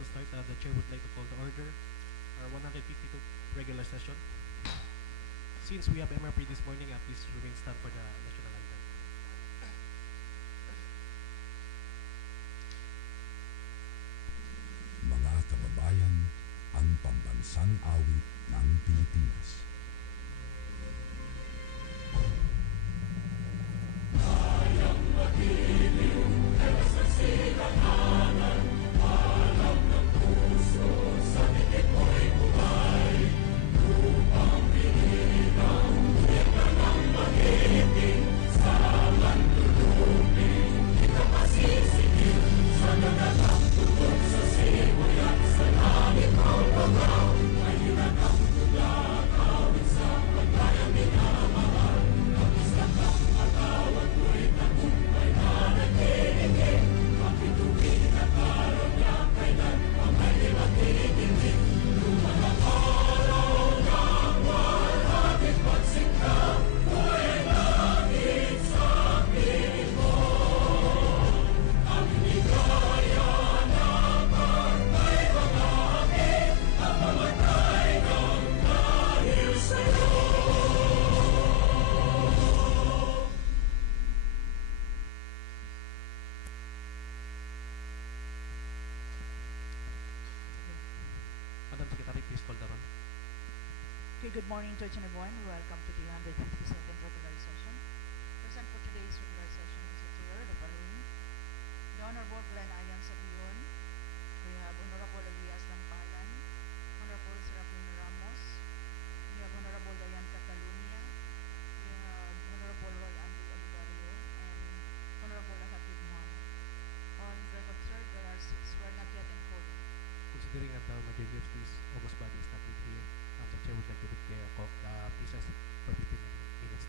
to start, the chair would like to call the order our 152 regular session. Since we have MRP this morning, please remain stand for the national anthem. Mga kababayan, ang pambansang awit ng Pilipinas. Kayang magiliw, ewas na silanganan, alam ng puso, sa titik mo'y buhay. Upang pinilang, ulit na ng magiting, sa mandulupin, di ka masisigil, sa nagalang tugod sa sibuyat, sa langit ang bagaw, ay hinanang tula, kawin sa paglayang minamahal, ang isang ng atawag ko'y tagumpay na nagtitigil, makituwin at araw niya kailan ang may matitigil, lumang ang araw ng walang pagsingka, buhay langit sa piling mo, ang ligaya na pagkay pangakit, ang mamatay ng dahil sa'yo. Madam Secretary, please call the roll. Okay, good morning to each and everyone. Welcome to the 152nd regular session. Present for today's regular session is the chair, the following. The Honorable Glenn Ayan Sabion. We have Honorable Elias Lampalan, Honorable Serafin Ramos. We have Honorable Dayan Catalunya. We have Honorable Roy Andy Olivario and Honorable Hatib Mohammed. On record, sir, there are 6 who are not yet in quorum. Considering that the majority of this August body is not yet here, the chair would like to declare recess for 15 minutes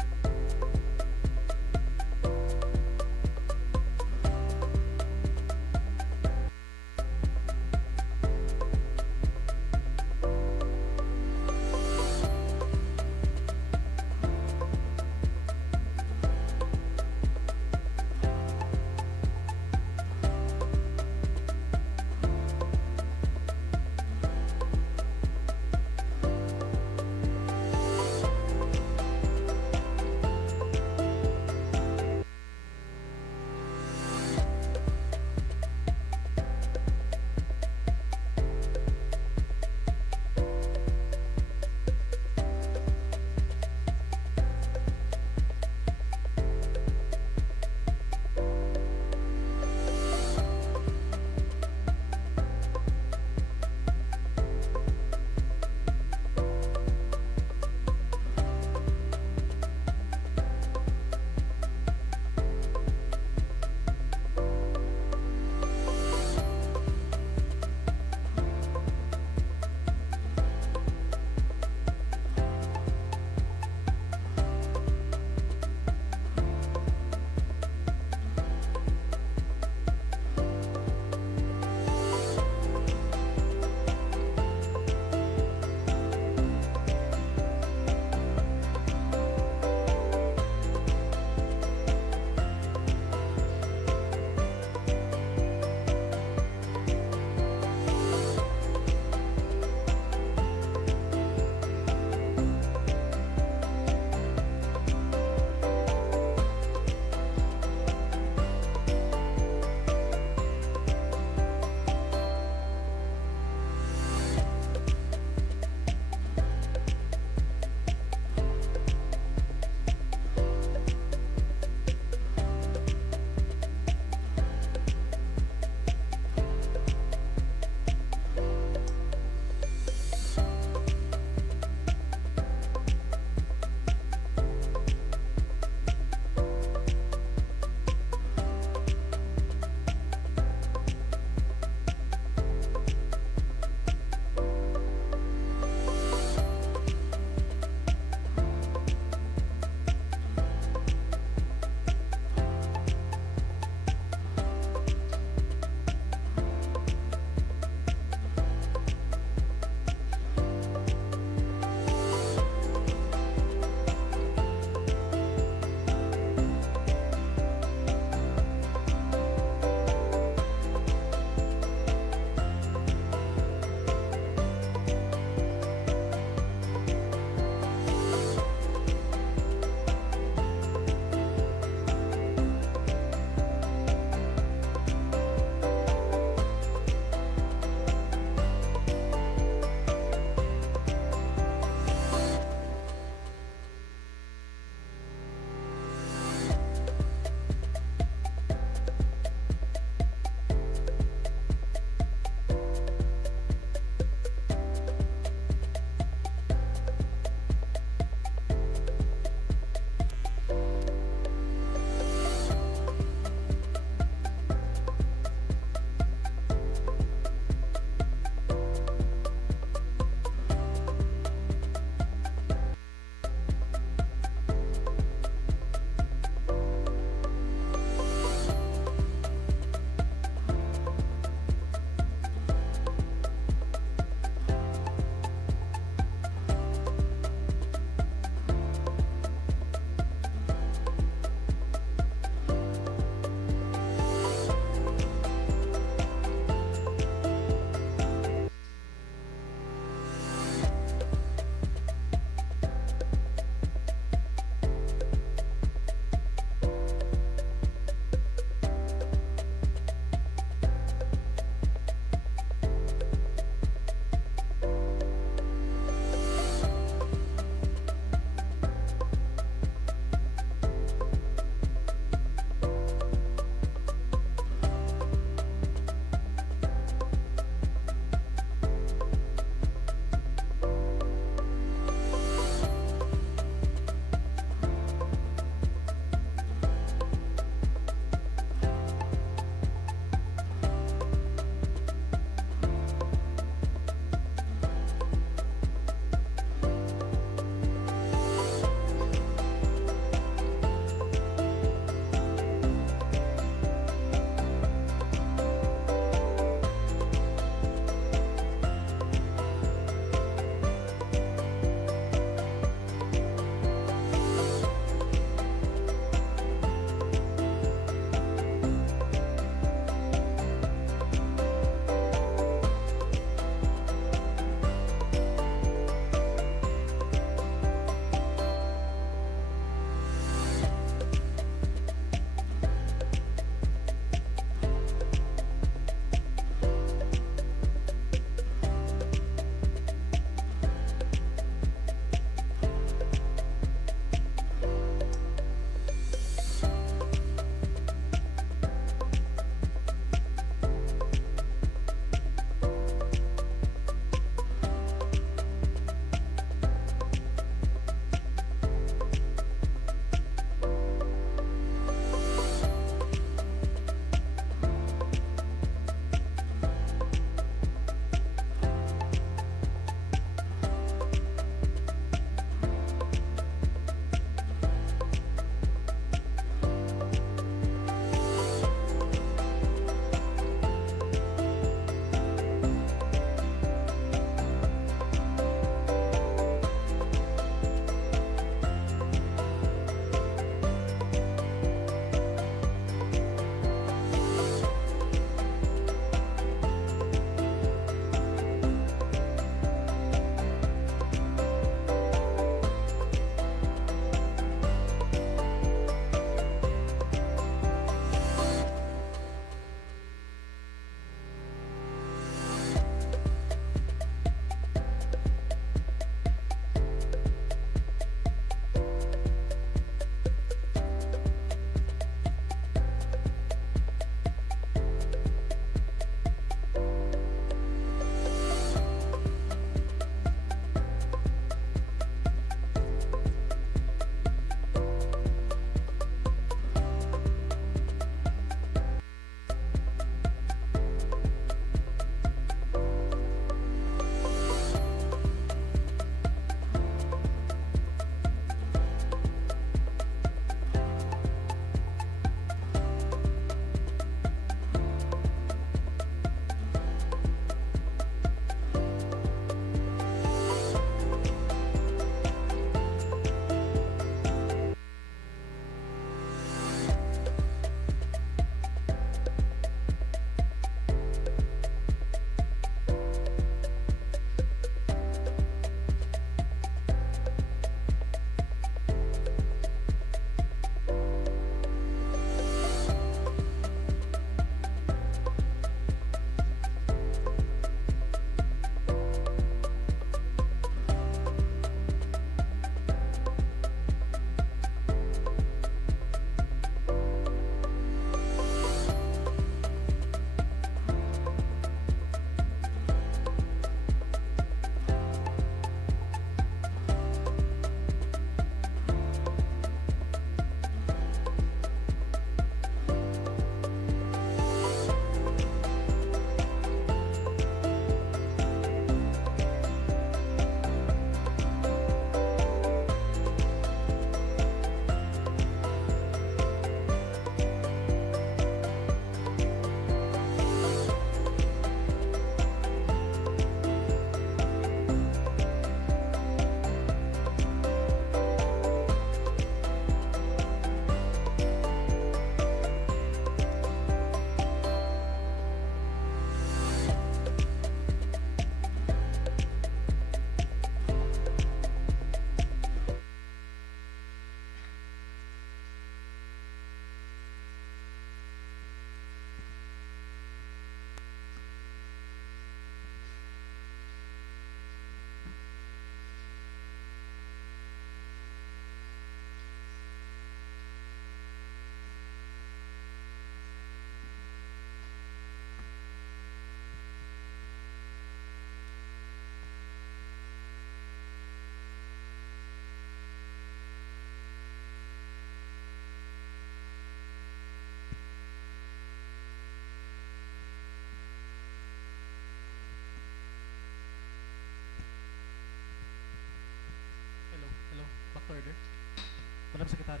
Madam Secretary.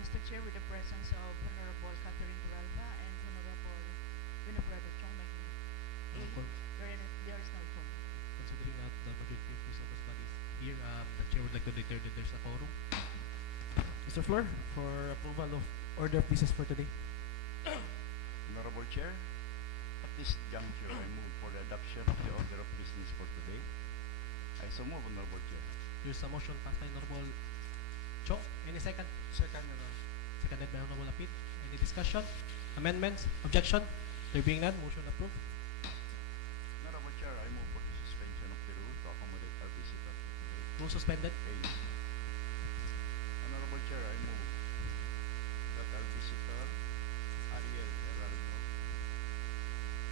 Mr. Chair, with the presence of Honorable Catherine Duralva and Honorable Winifredo Chong making eight, Con- there is no quorum. Considering the majority of these August bodies here, the chair would like to declare that there's a quorum. Mr. Flor, for approval of order of business for today. Honorable Chair, at this juncture, I move for the adoption of the order of business for today. I so move, Honorable Chair. There's a motion passed by Honorable Chong. Any second? Second, Your Honor. Seconded by Honorable Apit. Any discussion? Amendments? Objection? There being none, motion approved. Honorable Chair, I move for the suspension of the rule to accommodate our visitor for today. Rule suspended. A. Honorable Chair, I move that our visitor, Ariel Heraldo,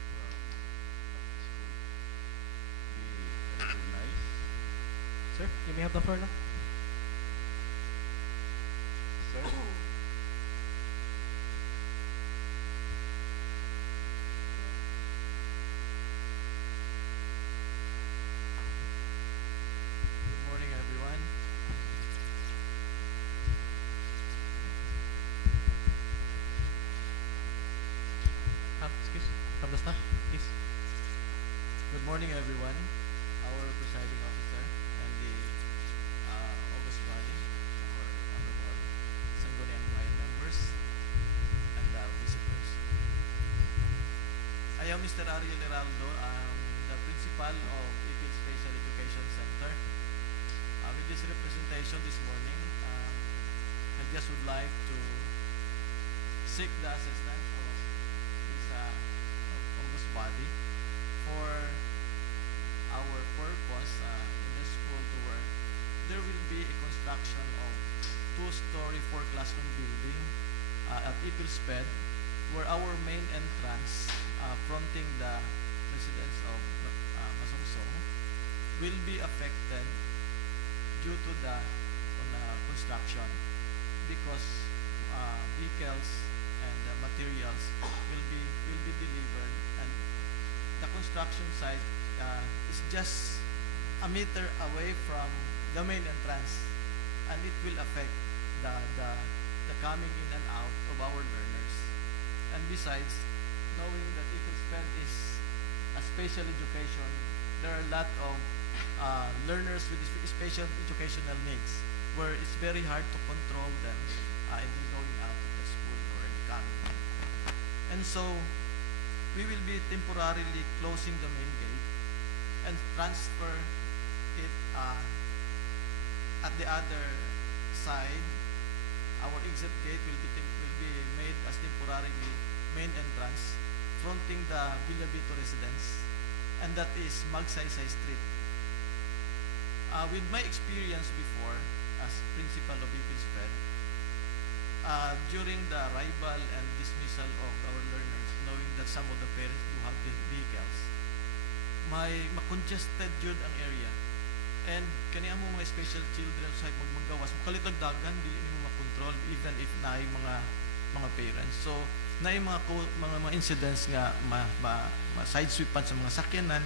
from public school, be recognized. Sir, you may have the floor now. Sir, Good morning, everyone. Excuse, from the staff, please. Good morning, everyone. Our presiding officer and the August body, our honorable Sanggunian members, and our visitors. I am Mr. Ariel Heraldo, the principal of Ipil Special Education Center. With this representation this morning, I just would like to seek the assistance of this August body for our purpose in the school to where there will be a construction of two-story, four-classroom building at Ipil SPED, where our main entrance fronting the residence of Masungsong will be affected due to the construction because vehicles and materials will be delivered, and the construction site is just a meter away from the main entrance, and it will affect the coming in and out of our learners. And besides, knowing that Ipil SPED is a special education, there are a lot of learners with special educational needs where it's very hard to control them in going out of the school or in coming in. And so, we will be temporarily closing the main gate and transfer it at the other side. Our exit gate will be made as temporarily main entrance fronting the Villabito residence, and that is Magsaysay Street. With my experience before as principal of Ipil SPED, during the arrival and dismissal of our learners, knowing that some of the parents do have the vehicles, makongested jud ang area. And kaniya mo mga special children sa magmagawas, makalitag dagan, dili nimo makontrol even if naay mga parents. So, naay mga incidents nga sidesweepan sa mga sakyanan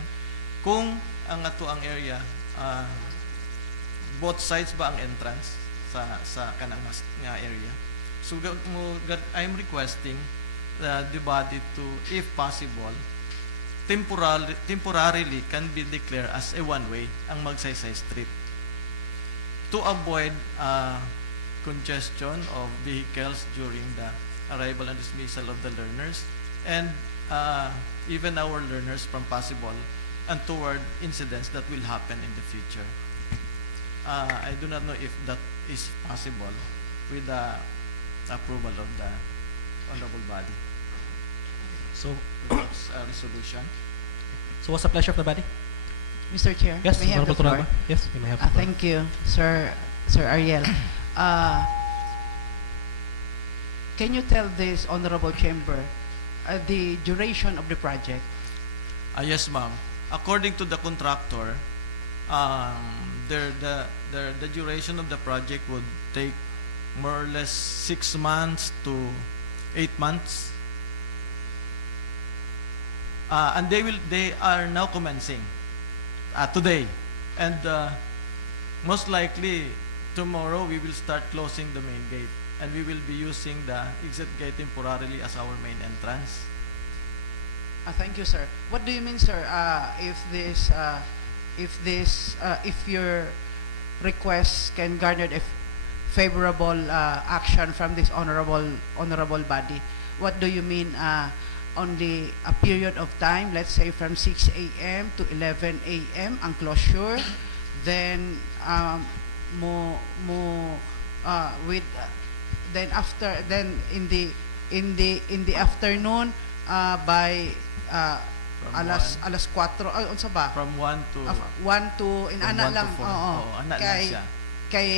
kung ang ato ang area both sides ba ang entrance sa kanang nga area. So I'm requesting the body to, if possible, temporarily can be declared as a one-way ang Magsaysay Street to avoid congestion of vehicles during the arrival and dismissal of the learners, and even our learners from possible untoward incidents that will happen in the future. I do not know if that is possible with the approval of the honorable body. So, That's a resolution. so what's the pleasure of the body? Mr. Chair, Yes, may I have the Honorable floor? Turalba. Yes, you may have the floor. Thank you, Sir Ariel. Can you tell this honorable chamber the duration of the project? Yes, ma'am. According to the contractor, the duration of the project would take more or less 6 months to 8 months. And they are now commencing today, and most likely tomorrow we will start closing the main gate, and we will be using the exit gate temporarily as our main entrance. Thank you, sir. What do you mean, sir? If your request can garner a favorable action from this honorable body, what do you mean? Only a period of time, let's say from 6 a.m. to 11 a.m. ang closure, then with then after then in the afternoon by From alas 4 unsa ba? From 1 to 1 to in from ana 1 to lang 4. oo. Oo, ana lang Kay- siya. Kay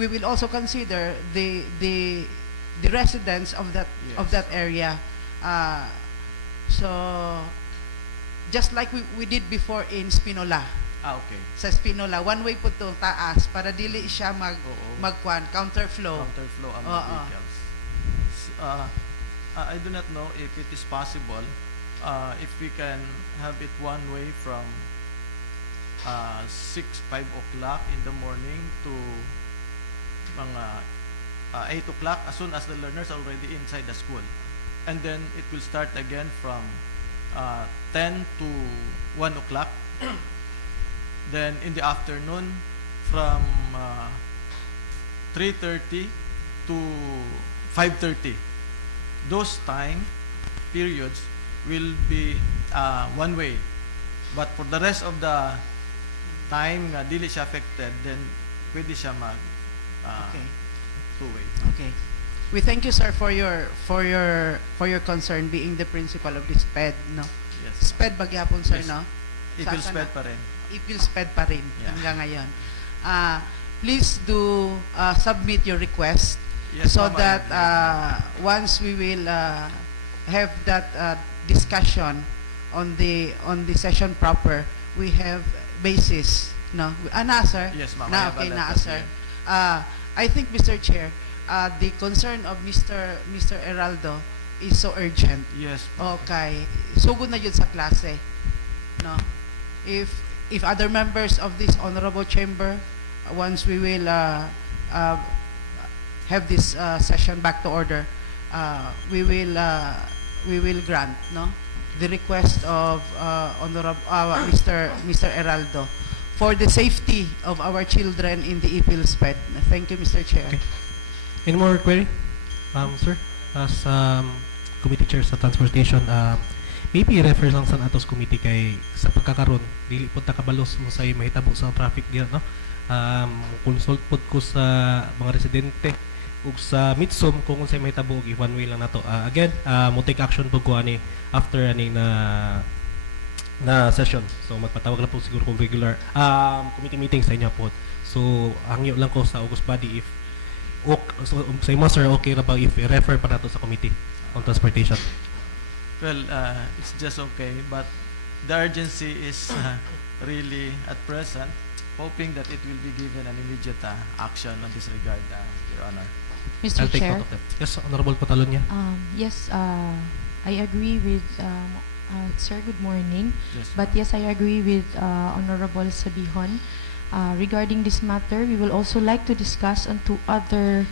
we will also consider the residents of that Yes. area. So just like we did before in Spinola. Okay. Sa Spinola, one way po to taas para dili siya Oo. magkuan counterflow. Counterflow ang Oo. vehicles. I do not know if it is possible if we can have it one way from 5 o'clock in the morning to mga 8 o'clock as soon as the learners are already inside the school. And then it will start again from 10 to 1 o'clock. Then in the afternoon from 3:30 to 5:30. Those time periods will be one way. But for the rest of the time nga dili siya affected, then pwede siya mag Okay. two-way. Okay. We thank you, sir, for your concern being the principal of this SPED, no? Yes. SPED ba gyapon, sir, Yes. no? Ipil Sa- sped pa rin. Ipil SPED pa rin Yeah. hanggang ngayon. Please do submit your request Yes, so ma'am, I that agree. once we will have that discussion on the session proper, we have basis, no? Na, sir? Yes, ma'am, I Na, have okay, a na, letter sir. here. I think, Mr. Chair, the concern of Mr. Heraldo is so urgent. Yes. Okay. Sugod na yun sa klase. No? If other members of this honorable chamber, once we will have this session back to order, we will grant, no, the request of honorable Mr. Heraldo for the safety of our children in the Ipil SPED. Thank you, Mr. Chair. Okay. Any more query? Sir, as committee chair sa transportation, maybe refer lang sa atos committee kay sa pagkakaroon dili pud ta kabalos mo say mahitabo sa traffic diha, no? Consult pud ko sa mga residente ug sa Mitsum kung unsay mahitabo og one way lang nato. Again, mo take action pud ko ani after ani na session. So magpatawag lang po siguro kung regular committee meeting sa inyo po. So hangyo lang ko sa August body if so, sa imo sir okay ra ba if i-refer pa nato sa committee on transportation? Well, it's just okay, but the urgency is really at present, hoping that it will be given an immediate action on this regard, Your Honor. Mr. I'll take Chair, note of that. Yes, Honorable Patalonia. yes, I agree with Sir. Good morning. Yes. But yes, I agree with Honorable Sabihon. Regarding this matter, we will also like to discuss on two other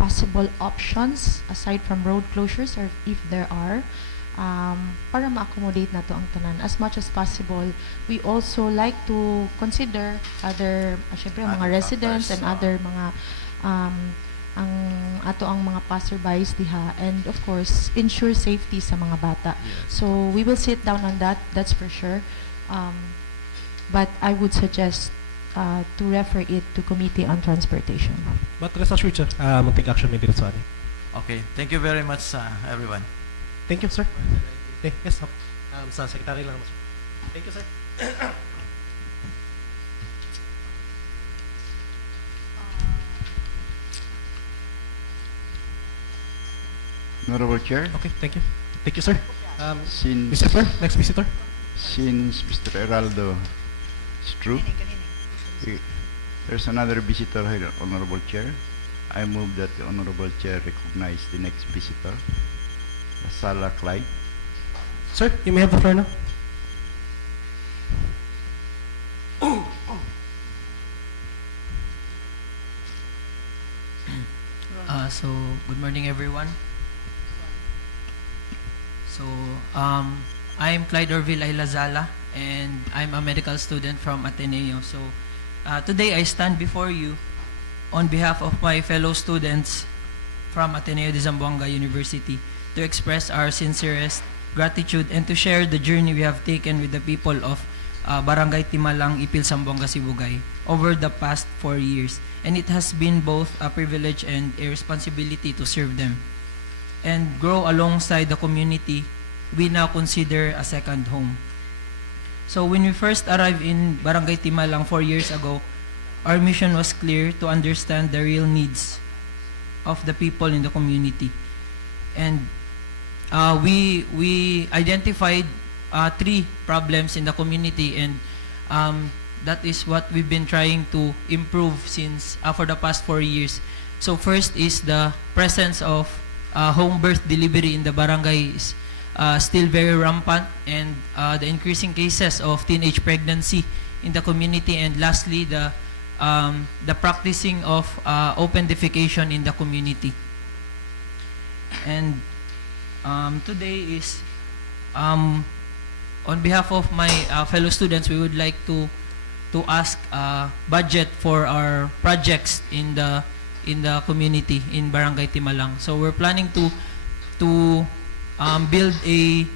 possible options aside from road closures, or if there are, para ma-accommodate nato ang tanan as much as possible. We also like to consider other, syempre, mga Other residents factors, and other mga ang ato ang mga passerbys diha, and of course ensure safety sa mga bata. Yes. So we will sit down on that, that's for sure. But I would suggest to refer it to Committee on Transportation. But rest assured sir, mo take action maybe sa ani. Okay, thank you very much, everyone. Thank you sir. Yes, sa secretary lang naman, sir. Thank you sir. Honorable Chair, Okay, thank you. Thank you sir. since Mr. Fleur, next visitor. Mr. Heraldo is true, there's another visitor here, Honorable Chair. I move that the Honorable Chair recognize the next visitor, Sala Clyde. Sir, you may have the floor now. So good morning, everyone. So I'm Clyde Orville Ailazala, and I'm a medical student from Ateneo. So today I stand before you on behalf of my fellow students from Ateneo de Zamboanga University to express our sincerest gratitude and to share the journey we have taken with the people of Barangay Timalang, Ipil, Zamboanga, Sibugay over the past 4 years. And it has been both a privilege and a responsibility to serve them and grow alongside the community we now consider a second home. So when we first arrived in Barangay Timalang 4 years ago, our mission was clear: to understand the real needs of the people in the community. And we identified 3 problems in the community, and that is what we've been trying to improve since for the past 4 years. So first is the presence of home birth delivery in the barangay is still very rampant, and the increasing cases of teenage pregnancy in the community. And lastly, the practicing of open defecation in the community. And today is on behalf of my fellow students, we would like to ask budget for our projects in the community in Barangay Timalang. So we're planning to build a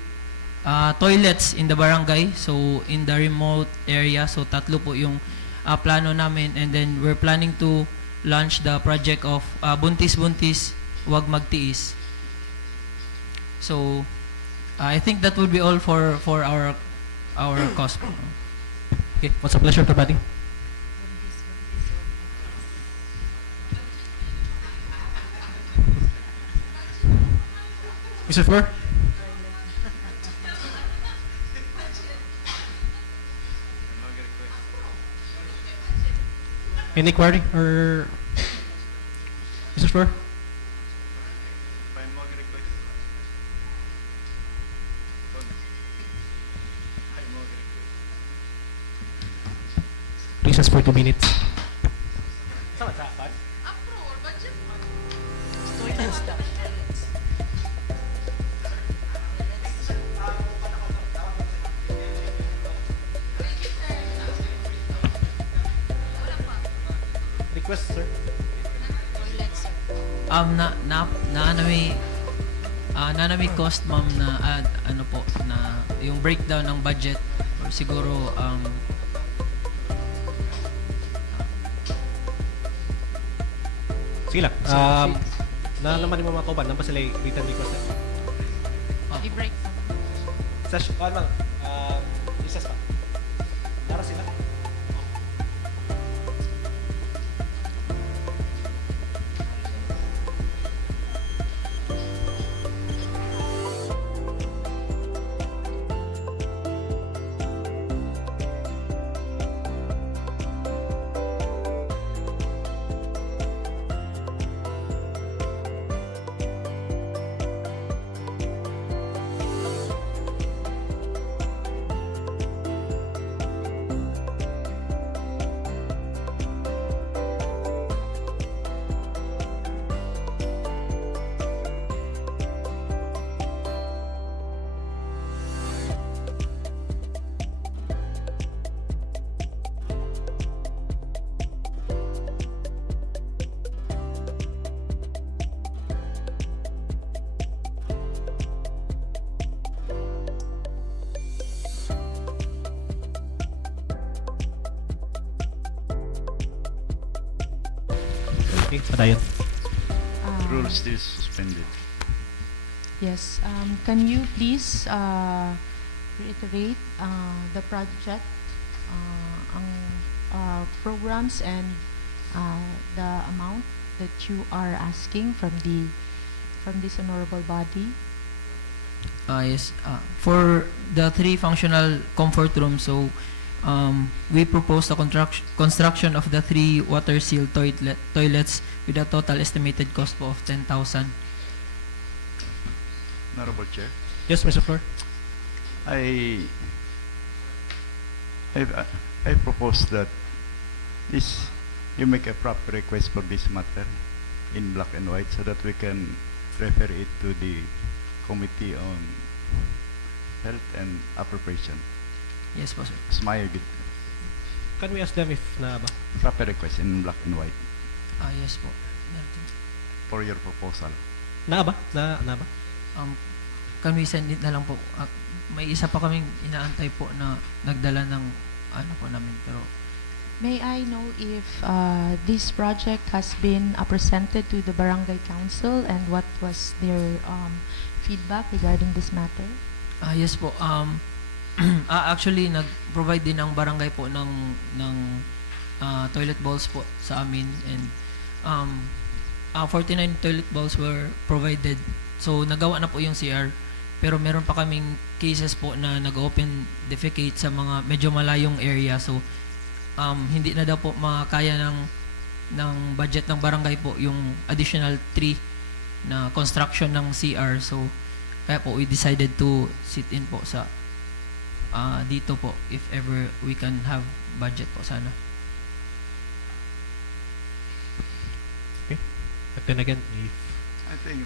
toilets in the barangay, so in the remote area. So 3 po yung plano namin, and then we're planning to launch the project of Buntis-Buntis, Wag Magtiis. So I think that would be all for our cost. Okay, what's a pleasure providing? Mr. Flor? Any query or Mr. Flor? Recess for 2 minutes. Request, sir. Na cost, ma'am, na ano po, na yung breakdown ng budget, or siguro Sige lang. Na naman yung mga kauban, naman sila yung written request. I-break. Session, man, recess pa. Nara sila. Okay, padayon. Rule still suspended. Yes. Can you please reiterate the project, ang programs, and the amount that you are asking from this honorable body? Yes. For the 3 functional comfort rooms, so we proposed the construction of the 3 water seal toilets with a total estimated cost of 10,000. Honorable Chair, Yes, Mr. Flor. I propose that you make a proper request for this matter in black and white so that we can refer it to the Committee on Health and Appropriation. Yes po, sir. Smile good. Can we ask them if na ba? Proper request in black and white Yes po. for your proposal. Na ba? Na ba? Can we send it na lang po? May isa pa kaming inaantay po na nagdala ng ano po namin, pero May I know if this project has been presented to the Barangay Council and what was their feedback regarding this matter? yes po. Actually, nag-provide din ang barangay po ng toilet bowls po sa amin, and 49 toilet bowls were provided. So nagawa na po yung CR, pero meron pa kaming cases po na nag-open defecate sa mga medyo malayong area. So hindi na daw po makaya ng budget ng barangay po yung additional 3 na construction ng CR. So kaya po we decided to sit in po sa dito po if ever we can have budget po sana. Okay. But then again, if I think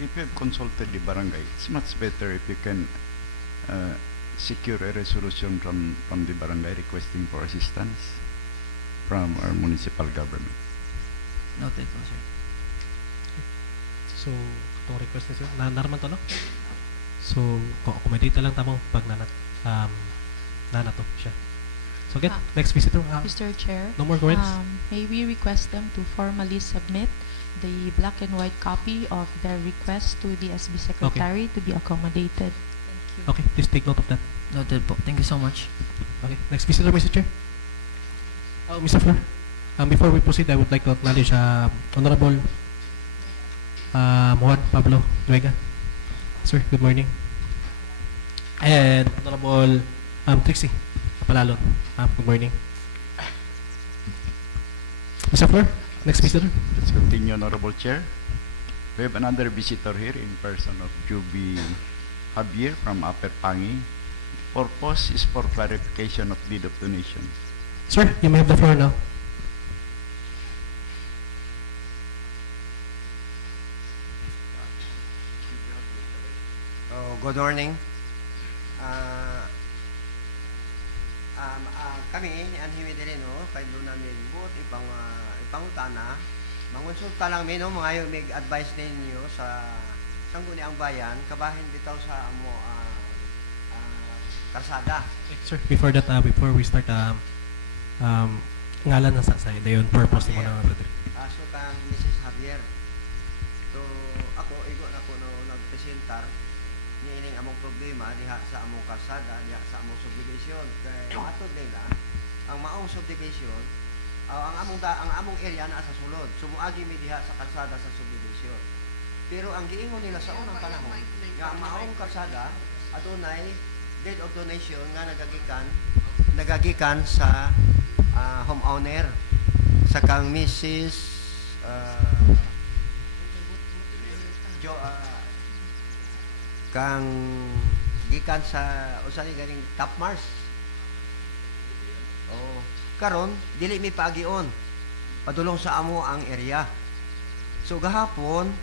if you've consulted the barangay, it's much better if you can secure a resolution from the barangay requesting for assistance from our municipal government. Noted po, sir. so itong request ni sir, naraman to no? So accommodate na lang tamo pag nanato siya. So again, next visitor. Mr. Chair, No more comments? may we request them to formally submit the black and white copy of their request to the SB Secretary to be accommodated. Thank you. Okay, please take note of that. Noted po. Thank you so much. Okay, next visitor, Mr. Chair. Mr. Flor, before we proceed, I would like to acknowledge Honorable Juan Pablo Luega. Sir, good morning. And Honorable Trixie Palalon. Good morning. Mr. Flor, next visitor. Let's continue, Honorable Chair. We have another visitor here in person of Juby Javier from Upper Pangi. Purpose is for clarification of deed of donation. Sir, you may have the floor now. Good morning. Kami ang himidiri no kay do namin buot ipangutana mangonsulta lang mi no mga may advice ninyo sa Sangguniang bayan kabahin bitaw sa amo karsada. Sir, before that, before we start, ngalan na sa dayon purpose mo na brother. So kang Mrs. Javier. So ako igo na ko no nagpresentar niining among problema diha sa among karsada, diha sa among subdivision kay atod nila ang maong subdivision ang among area na sa sulod. Sumuagi mi diha sa kalsada sa subdivision. Pero ang giingon nila sa unang panahon nga ang maong kalsada adunay deed of donation nga nagagikan sa homeowner sa kang Mrs. Kang gikan sa usani ganing Top Mars. Karon dili mi paagion. Padulong sa amo ang area. So gahapon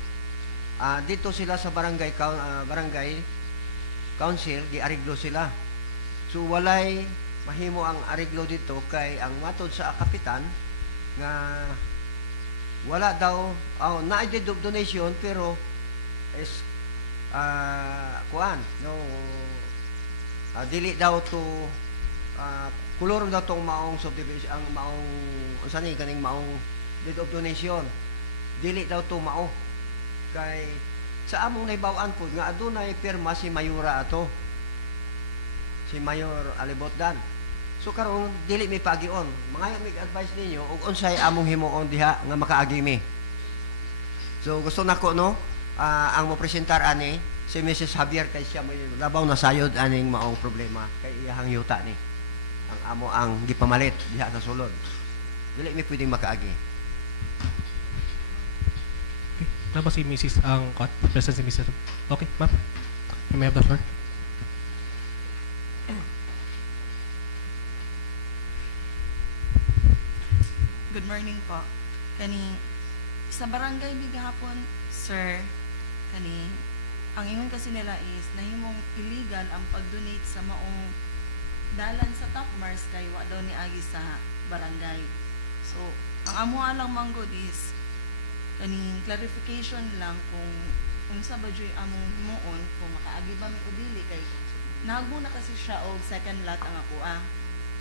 dito sila sa barangay council giariglo sila. So walay mahimo ang ariglo dito kay ang matod sa kapitan nga wala daw na deed of donation pero is dili daw to kulor daw tong maong subdivision ang maong usani kaning maong deed of donation dili daw to mao kay sa among naibaw-an po nga adunay pirma si Mayura ato si Mayor Alibotdan. So karon dili mi pagion mga mig advice ninyo ug unsay among himuon diha nga makaagi mi. So gusto nako no ang mo presentar ani si Mrs. Javier kay siya may labaw na sayod aning maong problema kay iyahang yuta ni ang amo ang gipamalit diha sa sulod. Dili mi pwedeng makaagi. Okay, na ba si Mrs. ang present si Mrs. Okay, ma'am. You may have the floor. Good morning po. Kani sa barangay ni gahapon, sir, kani ang ingon kasi nila is nahimong illegal ang pag-donate sa maong dalan sa Top Mars kay wa daw ni agi sa barangay. So, ang amo lang manggod is kaning clarification lang kung unsa ba joy among himuon kung makaagi ba mi o dili kay nagmo na kasi siya og second lot ang ako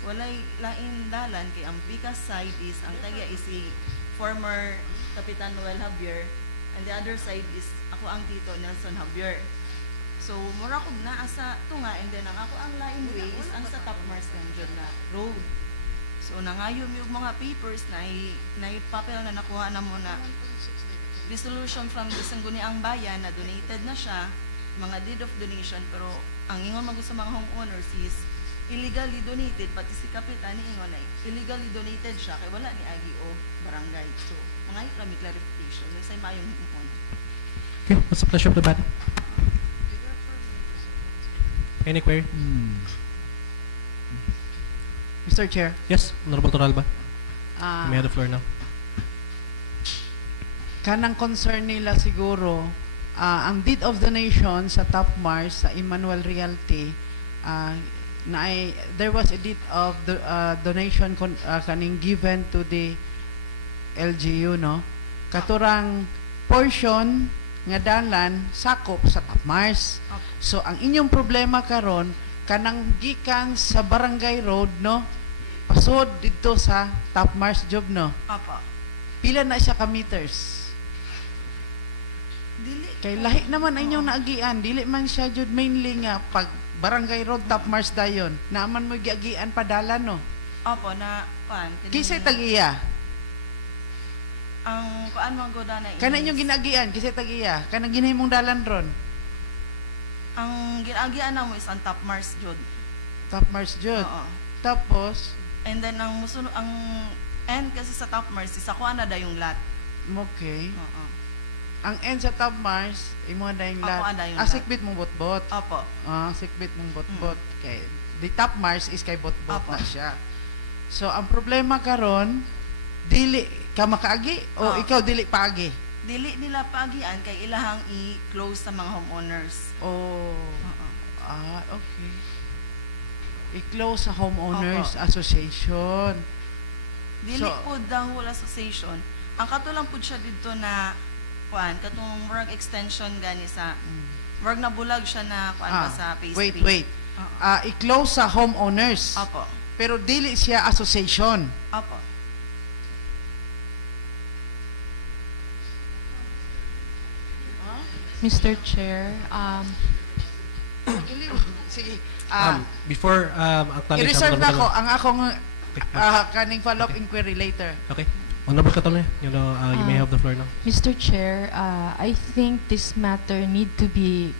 walay lain dalan kay ang Picas side is ang tagya is si former Kapitan Noel Javier and the other side is ako ang Tito Nelson Javier. So mura ko naa sa tunga and then ang ako ang lain way is ang sa Top Mars Dungeon na road. So nangayon yung mga papers na papel na nakuha na mo na resolution from the Sangguniang Bayan na donated na siya, mga deed of donation, pero ang ingon mag sa mga homeowners is illegally donated, pati si Kapitan ni ingon ay illegally donated siya kay wala ni agi o barangay. So mga rami clarification yung sa mayong himon. Okay, what's the pleasure of the body? Any query? Mr. Chair, Yes, Honorable Toralba. You may have the floor now. kanang concern nila siguro, ang deed of donation sa Top Mars, sa Emmanuel Realty, there was a deed of donation kaning given to the LGU, no? Katurang portion nga dalan sakop sa Top Mars. So ang inyong problema karon kanang gikan sa Barangay Road, no? Pasod dito sa Top Mars job, no? Apa. Pila na siya ka meters? Dili Kay lahi naman ang inyong naagian, dili man siya jud mainly nga pag Barangay Road Top Mars dayon. Naaman mo giagian padala, no? Opo na kuan Kisay tag-iya. ang kuan man goda na Kana inyong ginagian, kisay tag-iya. Kanang ginahimong dalan ron. ang ginagian na mo is ang Top Mars jud. Top Mars jud. Oo. Tapos, And then ang musunod ang end kasi sa Top Mars is ako na da yung lot. okay. Oo. Ang end sa Top Mars, imo dayong Ako lat. ada yung lat. Sikbit mong bot-bot. Opo. Sikbit mong bot-bot. Kay the Top Mars is kay bot-bot Apo. na siya. So ang problema karon, dili ka makaagi o ikaw dili paagi. Dili nila pagian kay ilahang i-close sa mga homeowners. Oh. Oo. Okay. I-close sa Homeowners Opo. Association. Dili So- po the whole association. Ang katulang po siya dito na kuan katong work extension gani sa work na bulag siya na kuan pa sa phase Wait, 3. wait. Oo. I-close sa homeowners. Opo. Pero dili siya association. Opo. Mr. Chair, Sige. Before acknowledge I-reserve na Honorable ko ang akong kaning follow-up inquiry later. Okay. Honorable Catalonia, you may have the floor now. Mr. Chair, I think this matter need to be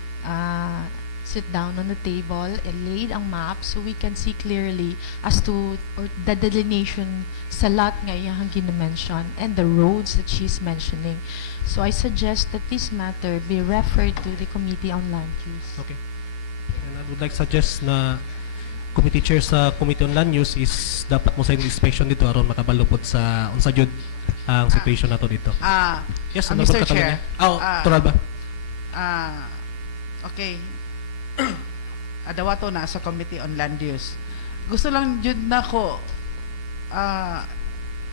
sit down on the table and laid ang map so we can see clearly as to or the delineation sa lot nga iyang gina-mention and the roads that she's mentioning. So I suggest that this matter be referred to the Committee on Land Use. Okay. And I would like suggest na committee chair sa Committee on Land Use is dapat mo sa inspection dito aron makabalupod sa unsa jud ang situation nato dito. Yes, Honorable Mr. Catalonia. Chair. Toralba. Okay. Adawato na sa Committee on Land Use. Gusto lang jud nako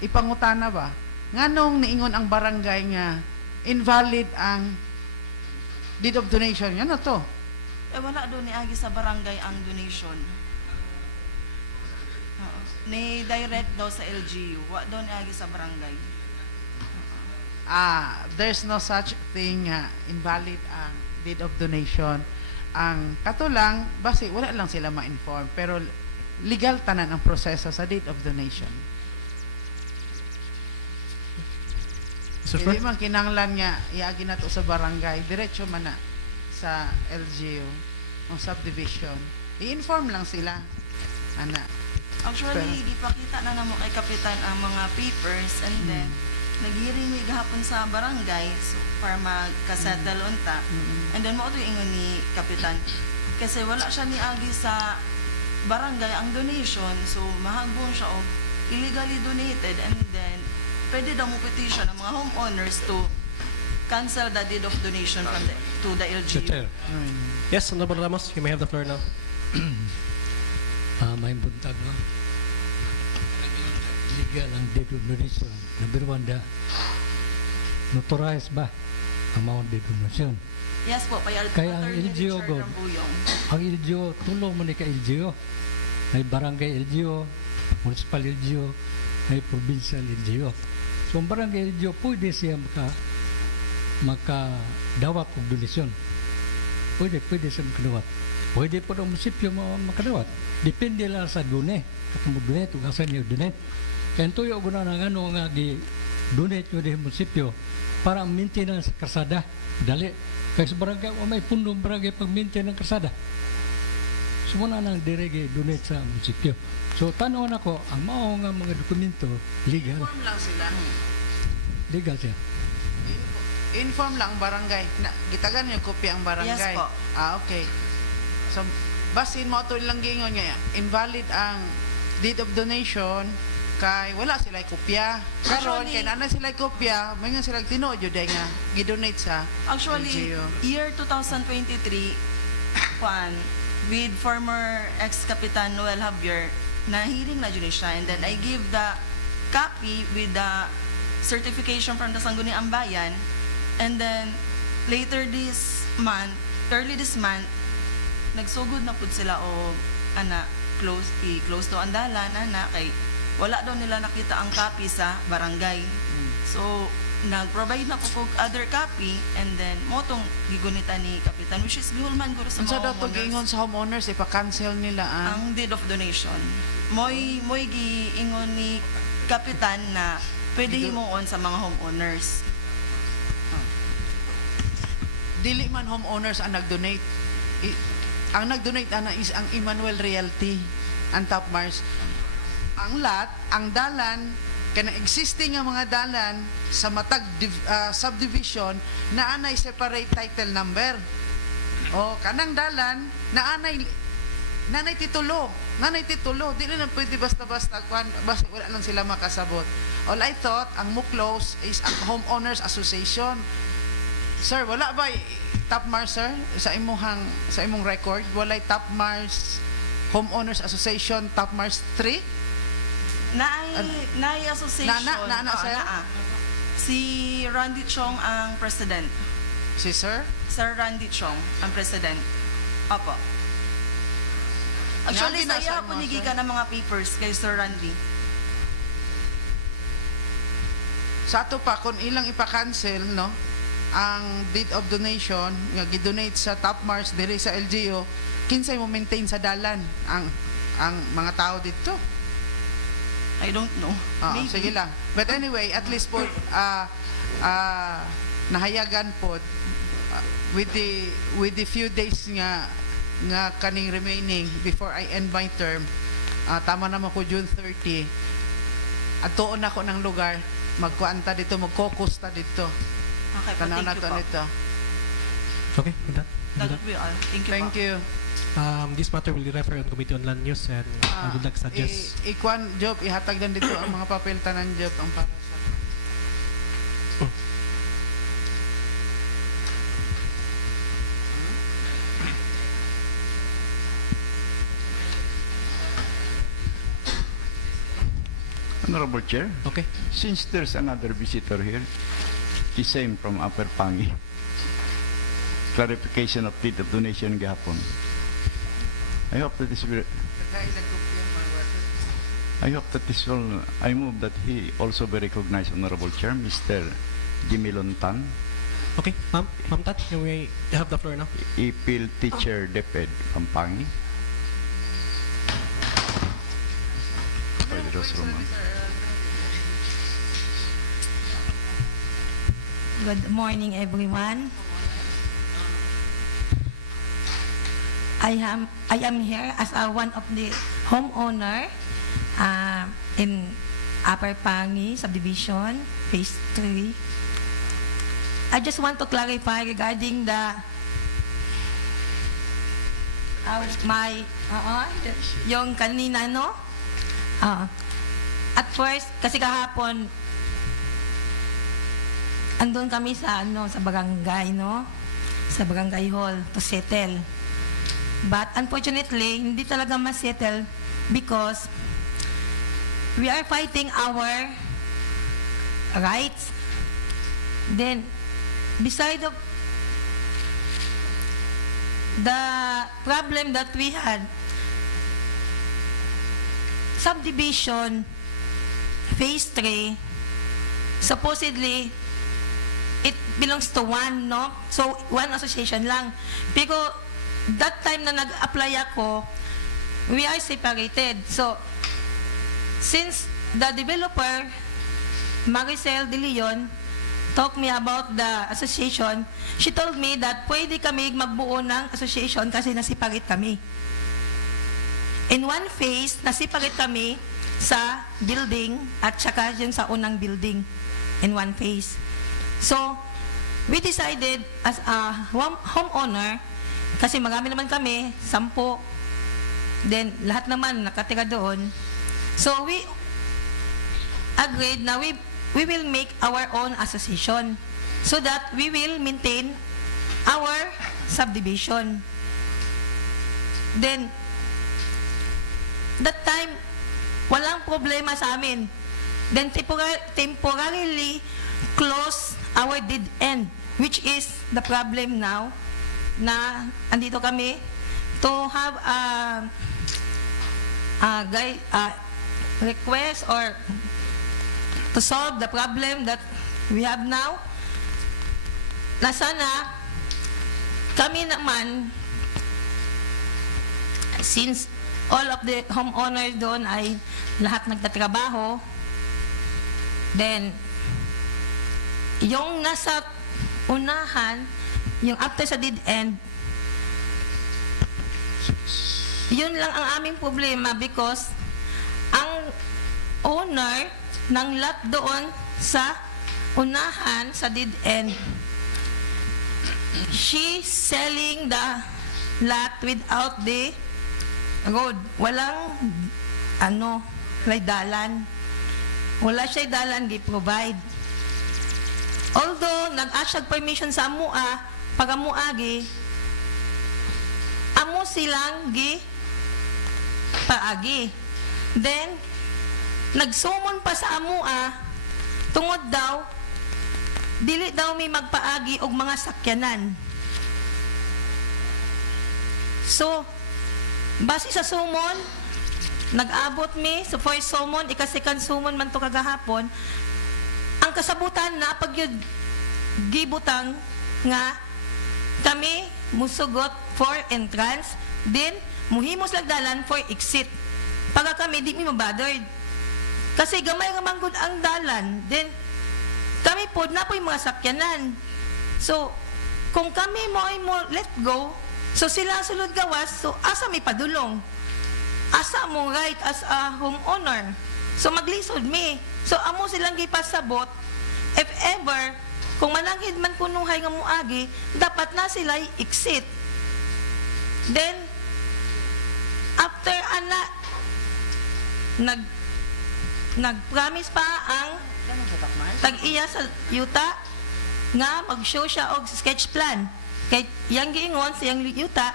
ipangutana ba nganong niingon ang barangay nga invalid ang deed of donation. Yan na to. Wala doon ni agi sa barangay ang donation. Oo. Ni direct daw sa LGU. Wa daw ni agi sa barangay. There's no such thing invalid ang deed of donation. Ang katulang, basi wala lang sila ma-inform, pero legal tanan ang proseso sa deed of donation. Mr. Hindi Flor? man kinanglan nga iagi na to sa barangay, diretso man na sa LGU o subdivision. I-inform lang sila. Ana. Actually, gipakita na namo kay kapitan ang mga papers and then naghiring mi gahapon sa barangay so para magkasettle unta. And then mo to ingon ni kapitan kasi wala siya niagi sa barangay ang donation so mahagbon siya og illegally donated and then pwede daw mo petition ang mga homeowners to cancel the deed of donation from to the Mr. LGU. Chair, Yes, Honorable Ramos, you may have the floor now. may buntag, no? Legal ang deed of donation. Number one, notorize ba ang mga deed of donation? Yes po, Kaya ang Attorney LGU Richard God. Rambuyong. Ang LGU, tulong mo ni ka LGU. May barangay LGU, municipal LGU, may provincial LGU. So ang barangay LGU, pwede siya makadawat og donasyon. Pwede siya makadawat. Pwede po ang munisipyo makadawat. Depende lang sa dune. Katong donate, kung asan niyo donate. Kaya tuyo ko na nga nga donate nyo din munisipyo para ang maintenance sa karsada. Dali. Kaya sa barangay, may pundong barangay pag-maintain ng karsada. So muna nang direge donate sa munisipyo. So tanaw ako, ang mao nga mga dokumento, legal. Inform lang sila. Legal siya. Inform lang ang barangay. Gitagan yung kopya ang barangay. Yes po. Okay. So, basin mo ito lang gingon nga, invalid ang deed of donation kay wala sila kopya. Karon Actually- kay nanay sila kopya, may nga sila tinuod day nga gidonate sa Actually, LGU. year 2023, with former ex-Kapitan Noel Javier, na hearing na dyan siya. And then I give the copy with the certification from the Sanggunian Bayan. And then later this month, early this month, nagsugod na pud sila o close to andalan kay wala daw nila nakita ang copy sa barangay. So nag-provide na po other copy, and then motong gigunita ni Kapitan, which is gihulman guro sa Unsa mga daw to giingon sa homeowners ipa-cancel nila ang deed of donation. Moy giingon ni Kapitan na pwede himuon sa mga homeowners. dili man homeowners ang nag-donate. Ang nag-donate ana is ang Emmanuel Realty, ang Top Mars. Ang lot, ang dalan, kanang existing nga mga dalan sa matag subdivision na anay separate title number. O kanang dalan na nanay titulo. Dili na pwede basta-basta basta wala lang sila makasabot. All I thought ang MUCLOS is ang Homeowners Association. Sir, wala ba Top Mars, sir? Sa imong record, walay Top Mars Homeowners Association Top Mars 3? Naay association. Na, sir? Si Randy Chong ang president. Si sir? Sir Randy Chong ang president. Opo. Actually, Nga, sa iya binasa po mo, nigiga sir? ng mga papers kay Sir Randy. Sa ato pa, kung ilang ipa-cancel, no? Ang deed of donation, nga gidonate sa Top Mars diri sa LGU, kinsay mo maintain sa dalan ang mga tao dito. I don't know. Maybe. Sige lang. But anyway, at least po nahayagan po with the few days nga kaning remaining before I end my term. Tama naman ko June 30. At tuon ako ng lugar, magkuanta dito, mag-focus ta dito. Okay po, Tanaw thank na you to po. nito. Okay, with that. That would be all. Thank you Thank po. you. This matter will be referred on Committee on Land Use, and I would like to suggest. Ikwan, Job, ihatag lang dito ang mga papel tanan, Job, ang para sa... Honorable Chair, Okay. since there's another visitor here, the same from Upper Pangi, clarification of deed of donation gahapon. I hope that this will, I move that he also be recognized, Honorable Chair, Mr. Jimilon Tan, Okay, Ma'am Tat, you may have the floor now. Ipil teacher DepEd from Pangi. Good morning, everyone. I am here as one of the homeowner in Upper Pangi subdivision, phase 3. I just want to clarify regarding the yung kanina, no? At first, kasi kahapon, andun kami sa sa barangay, no? Sa barangay hall to settle. But unfortunately, hindi talaga ma-settle because we are fighting our rights. Then, beside of the problem that we had, subdivision, phase 3, supposedly, it belongs to one, no? So, one association lang. Pero, that time na nag-apply ako, we are separated. So, since the developer, Maricel De Leon, talked me about the association, she told me that pwede kami magbuo ng association kasi nasiparate kami. In one phase, nasiparate kami sa building at saka yung sa unang building in one phase. So, we decided as a homeowner, kasi marami naman kami, 10, then lahat naman nakatira doon. So, we agreed na we will make our own association so that we will maintain our subdivision. Then, that time, walang problema sa amin. Then, temporarily close our dead end, which is the problem now na andito kami to have a request or to solve the problem that we have now, na sana kami naman, since all of the homeowners doon ay lahat nagtatrabaho, then yung nasa unahan, yung after sa dead end, yun lang ang aming problema because ang owner ng lot doon sa unahan sa dead end, she selling the lot without the road. Walang dalan. Wala siya dalan gi-provide. Although nag-ask permission sa amua, pag amuagi, amo silang paagi. Then nagsumon pa sa amua tungod daw dili daw may magpaagi og mga sakyanan. So base sa sumon, nag-abot mi sa first sumon, ika-second sumon man to kagahapon, ang kasabutan na pag yun gibutang nga kami musugot for entrance, then muhimos lagdalan for exit. Pagka kami di mi mabothered. Kasi gamay nga manggod ang dalan, then kami po na po yung mga sakyanan. So, kung kami mo let go, so sila sulod gawas, so asa may padulong? Asa mo right as a homeowner? So, maglisod mi. So, amo silang gipasabot, if ever, kung mananghid man kunuhay nga muagi, dapat na sila exit. Then, after nag-promise pa ang tag-iya sa yuta nga mag-show siya og sketch plan. Kay yang giingon sa yang yuta,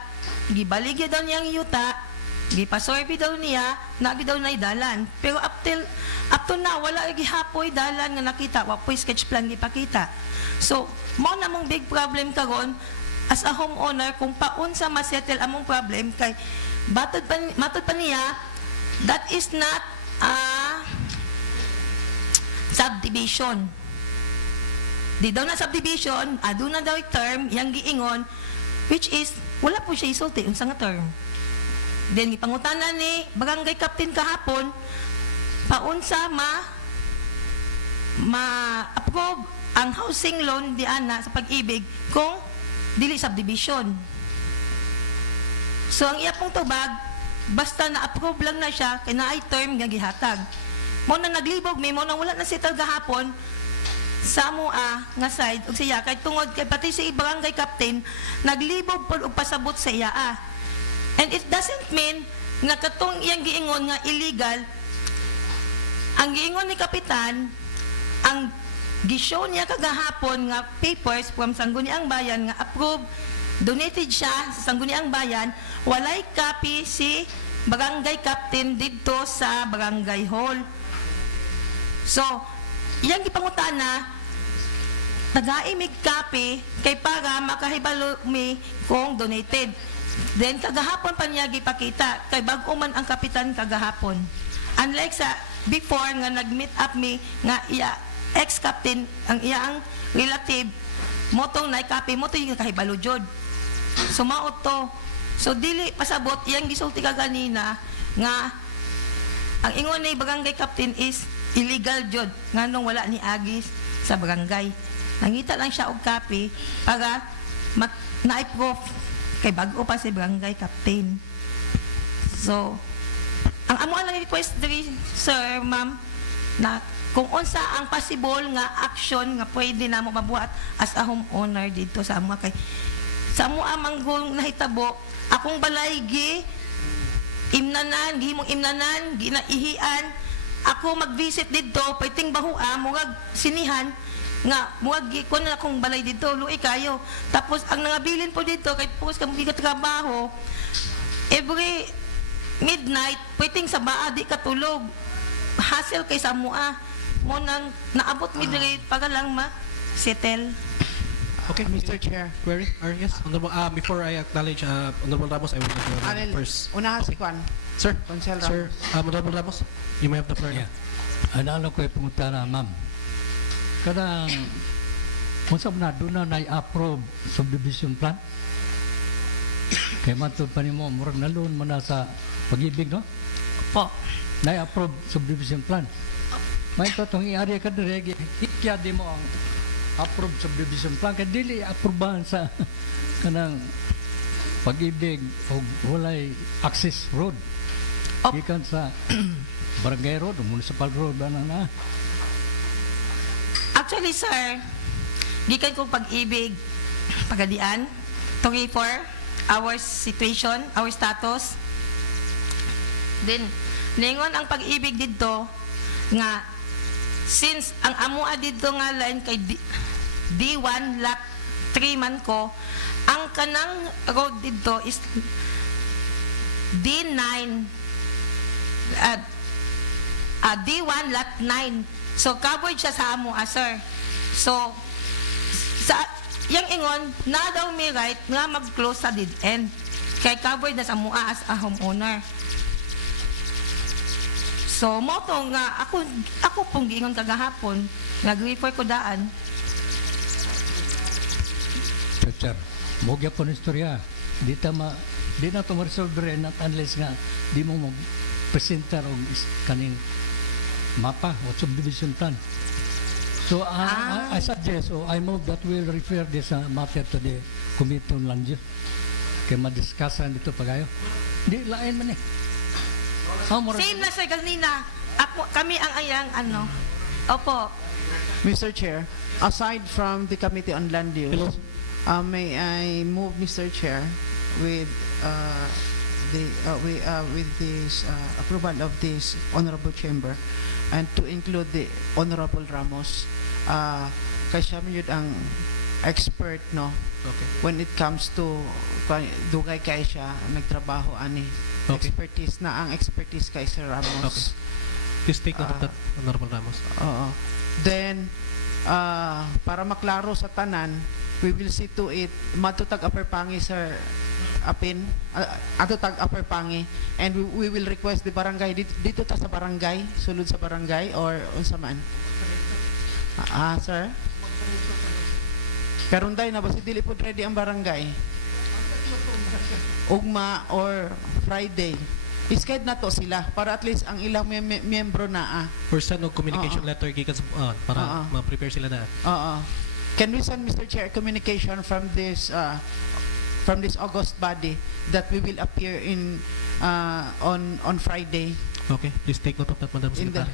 gibaligya daw niyang yuta, gipasurvey daw niya, nagi daw na dalan. Pero up to now, wala gihapoy dalan nga nakita, wapoy sketch plan gipakita. So, mo na mong big problem karon as a homeowner kung paunsa ma-settle among problem kay matod pa niya, that is not subdivision. Di daw na subdivision, aduna daw term, yang giingon, which is, wala po siya isulti, unsa nga term. Then, ipangutanan ni barangay captain kahapon, paunsa ma-approve ang housing loan di ana sa pag-ibig kung dili subdivision. So, ang iya pong tubag, basta na-approve lang na siya, kaya na ay term nga gihatag. Mo na naglibog, may mo na wala na sital gahapon, sa mua nga side, og siya, kay tungod, kay pati si barangay captain, naglibog po og pasabot sa iya. And it doesn't mean nga katong iyang giingon nga illegal, ang giingon ni kapitan, ang gishow niya kagahapon nga papers from Sangguniang Bayan nga approved, donated siya sa Sangguniang Bayan, walay copy si barangay captain dito sa barangay hall. So, iyang gipangutana, nagaimig copy kay para makahibalo mi kung donated. Then kagahapon pa niya gipakita kay bago man ang kapitan kagahapon. Unlike sa before nga nag-meet up mi nga iya ex-captain ang iyang relative motong na copy mo to yung kahibalo jud. So mao to. So dili pasabot iyang gisulti ka ganina nga ang ingon ni barangay captain is illegal jud nganong wala ni agis sa barangay. Nangita lang siya og copy para na-proof kay bago pa si barangay captain. So ang amo lang request diri sir ma'am na kung unsa ang possible nga action nga pwede namo mabuhat as a homeowner dito sa amo kay sa amo amang nahitabo akong balay gi imnanan gihimong imnanan ginaihian ako mag-visit dito pwedeng bahua murag sinihan nga murag kon na akong balay dito luoy kayo tapos ang nangabilin po dito kay pugos ka mga trabaho every midnight pwedeng sa baa di katulog hassle kay sa mua mo nang naabot midnight para lang ma-settle. Okay, Mr. Chair. Query? Or yes? Honorable, before I acknowledge Honorable Ramos, I will Anil, first. unahan si Kwan. Sir, Consel Sir, Honorable Ramos, you may have the floor. Yeah. Ano ko yung pumunta na, ma'am. Kadang, kung saan na, doon na na-approve subdivision plan. Kaya matod pa ni mo, murag na loan mo na sa pag-ibig, no? Po. Na-approve subdivision plan. May itong i-area ka diregi, ikya di mo ang approve subdivision plan. Kaya dili aprobahan sa kanang pag-ibig o walay access road. Ikan sa barangay road o municipal road. Na. Actually sir, gikan kong pag-ibig pagadian 24 our situation, our status. Then lingon ang pag-ibig dito nga since ang amua dito nga line kay D1 lot 3 man ko ang kanang road dito is D9 D1 lot 9 so covered siya sa amua sir so sa yang ingon na daw may right nga mag-close sa dead end kay covered na sa amua as a homeowner. So, mo to nga, ako pong giingon kagahapon, nag-refer ko daan. Sir, mogya po ng istorya. Di na ito ma-resolve rin at unless nga di mo mag-presenter o kaning mapa o subdivision plan. So, I suggest, I move that we'll refer this matter to the Committee on Land Use. Kaya madiscussan dito pagayo. Di, lain man eh. Same na sir, kanina. Kami ang ayang ano. Opo. Mr. Chair, aside from the Committee on Land Use, may I move, Mr. Chair, with this approval of this Honorable Chamber and to include the Honorable Ramos. Kay siya yun ang expert, no? Okay. When it comes to dugay kay siya nagtrabaho ani. Okay. Expertise na ang expertise kay Sir Ramos. Okay. Please take note of that, Honorable Ramos. Oo. Then, para maklaro sa tanan, we will see to it, matutag upper pangi, Sir Apin, atutag upper pangi, and we will request the barangay, dito ta sa barangay, sulod sa barangay, or unsa man? Sir? Karunday na ba si dili po ready ang barangay? Ugma or Friday. Isked na to sila para at least ang ilang miyembro na Or send og communication letter gikan sa para ma-prepare sila na. Can we send, Mr. Chair, communication from this August body that we will appear in on Friday? Okay, please take note of that, Madam Secretary.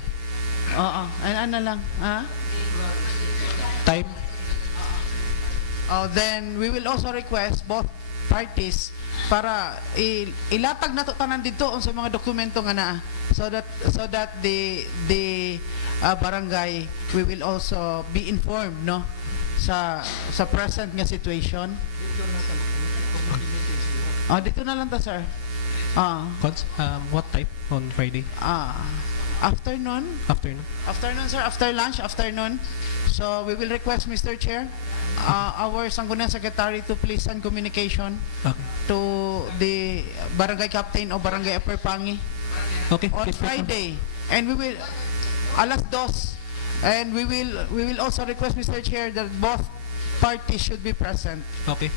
Ano lang, Time? Then we will also request both parties para ilatag nato tanan dito sa mga dokumento nga naa, so that the barangay we will also be informed, no, sa present nga situation. Dito na lang ta, sir. What type on Friday? Afternoon, sir, after lunch, afternoon. So we will request, Mr. Chair, our Sanggunian Secretary to please send communication Okay. to the barangay captain o barangay Upper Pangi Okay. on please, ma'am. Friday, and we will alas 2, and we will also request, Mr. Chair, that both parties should be present. Okay.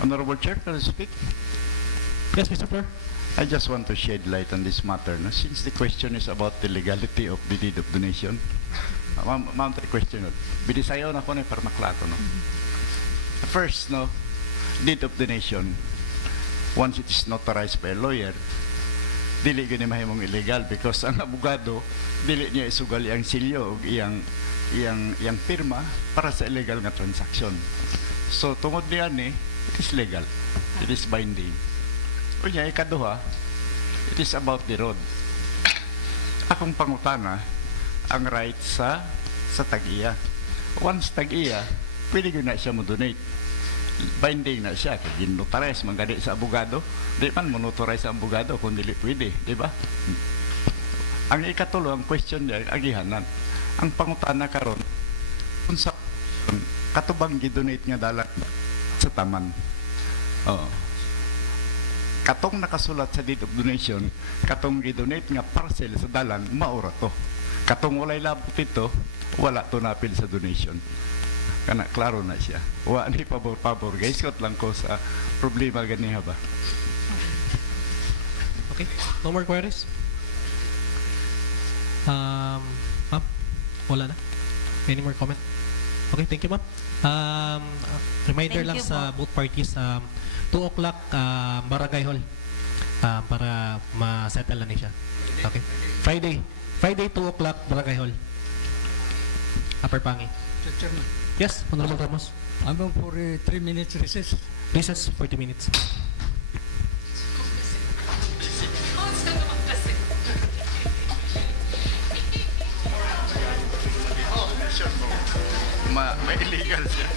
Honorable Chair, can I speak? Yes, Mr. Flor. I just want to shed light on this matter. No? Since the question is about the legality of the deed of donation, ma'am, the question, binisayaw na ko na para maklato. No? First, no, deed of donation, once it is notarized by a lawyer, dili gani mahimong illegal because ang abogado dili niya isugal ang silyo o iyang firma para sa illegal nga transaction. So tungod niyan it is legal, it is binding. Unya ikaduha, it is about the road. Akong pangutana ang right sa tag-iya. Once tag-iya, pwede ko na siya mo donate. Binding na siya, kaya ginotarize manggadi sa abogado. Di man monotarize sa abogado kung dili pwede, di ba? Ang ikatulo, ang question niya, agihanan. Ang pangutana karon, kung sa katubang gidonate nga dalan sa taman. Katong nakasulat sa deed of donation, katong gidonate nga parcel sa dalan, maura to. Katong walay labot ito, wala to napil sa donation. Kana klaro na siya. Wa ni pabor-pabor. Guys, kot lang ko sa problema ganiha ba. Okay. No more queries? Ma'am? Wala na? Any more comment? Okay, thank you, ma'am. Reminder Thank lang you sa both parties, 2 o'clock barangay hall para ma-settle na siya. Okay. Friday 2 o'clock barangay hall. Upper Pangi. Mr. Chairman, Yes, Honorable Ramos. I'm going for a 3 minutes recess. Recess, 40 minutes. May illegal siya.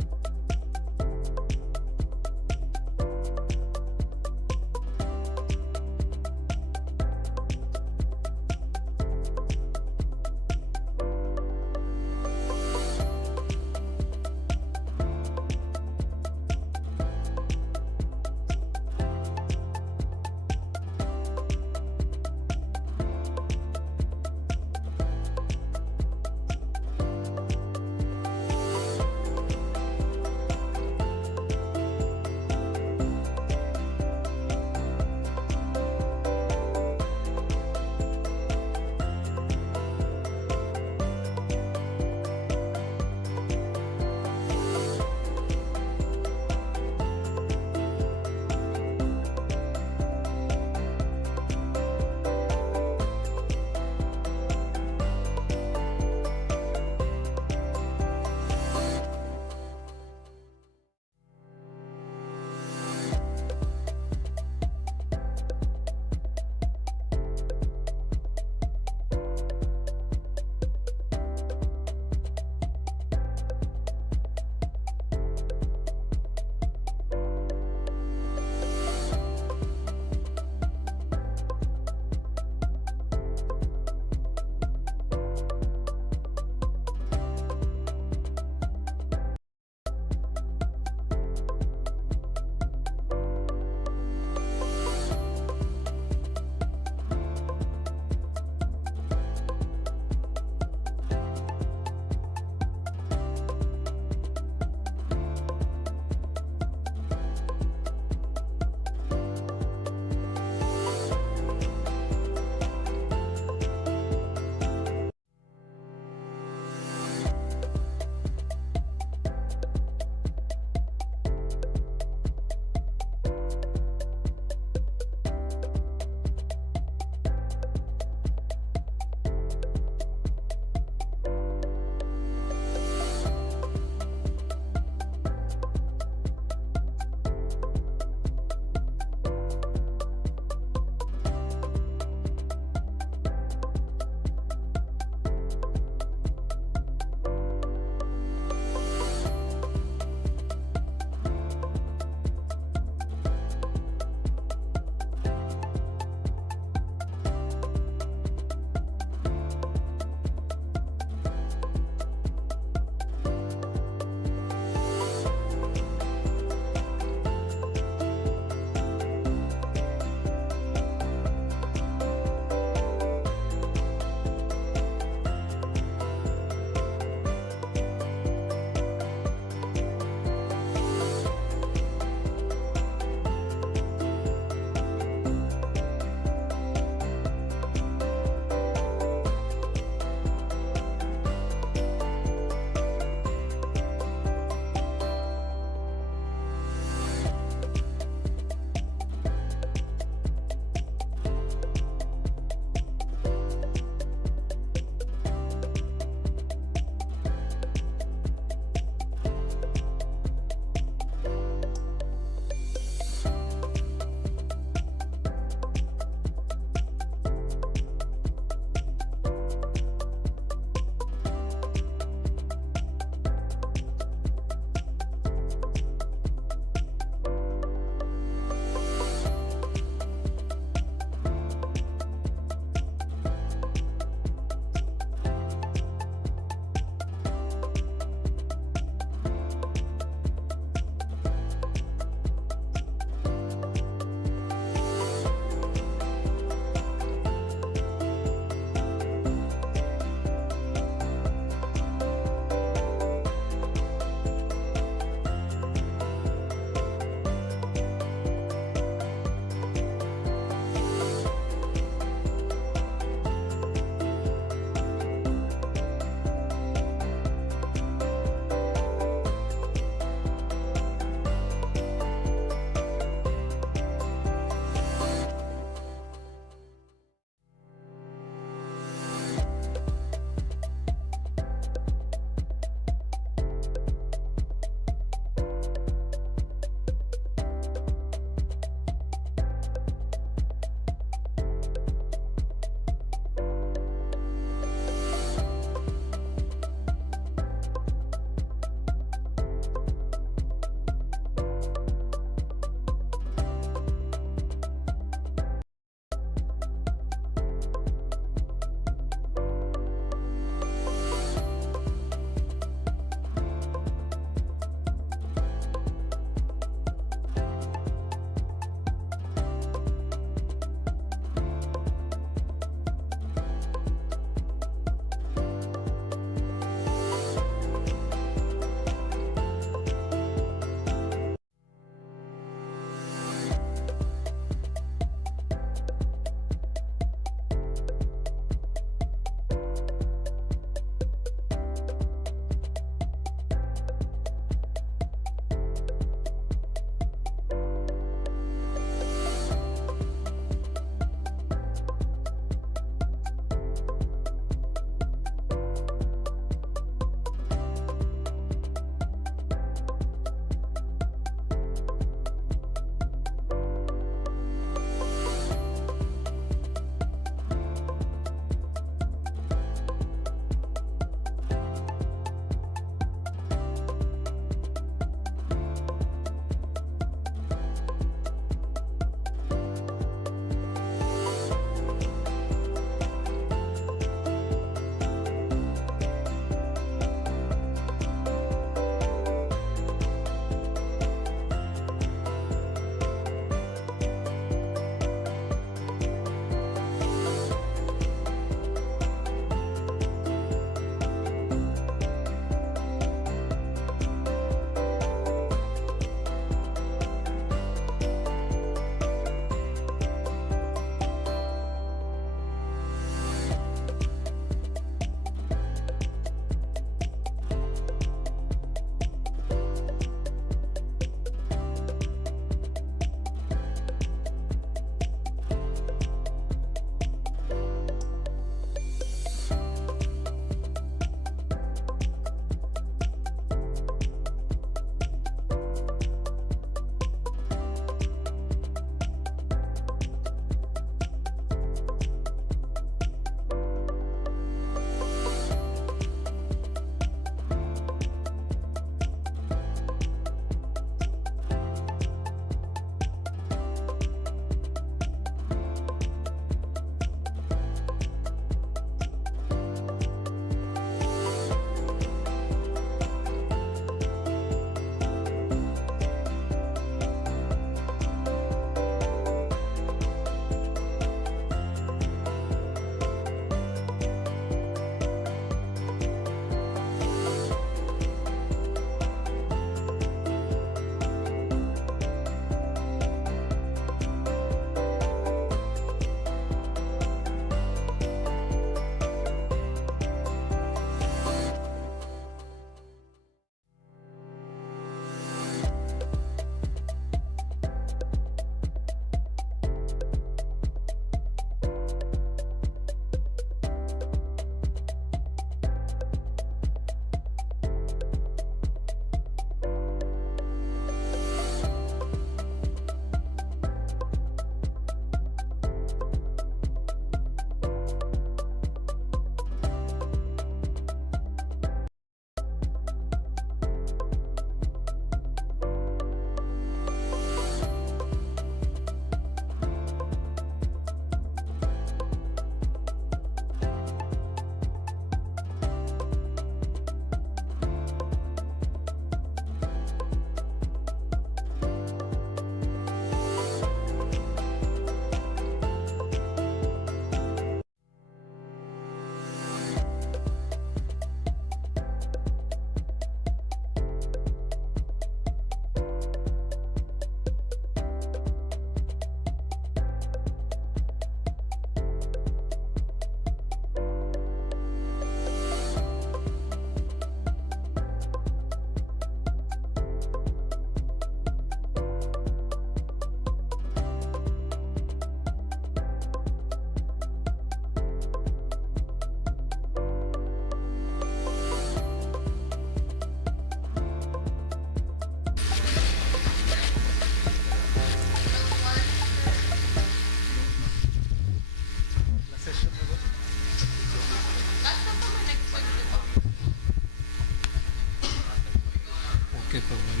kay Pabay.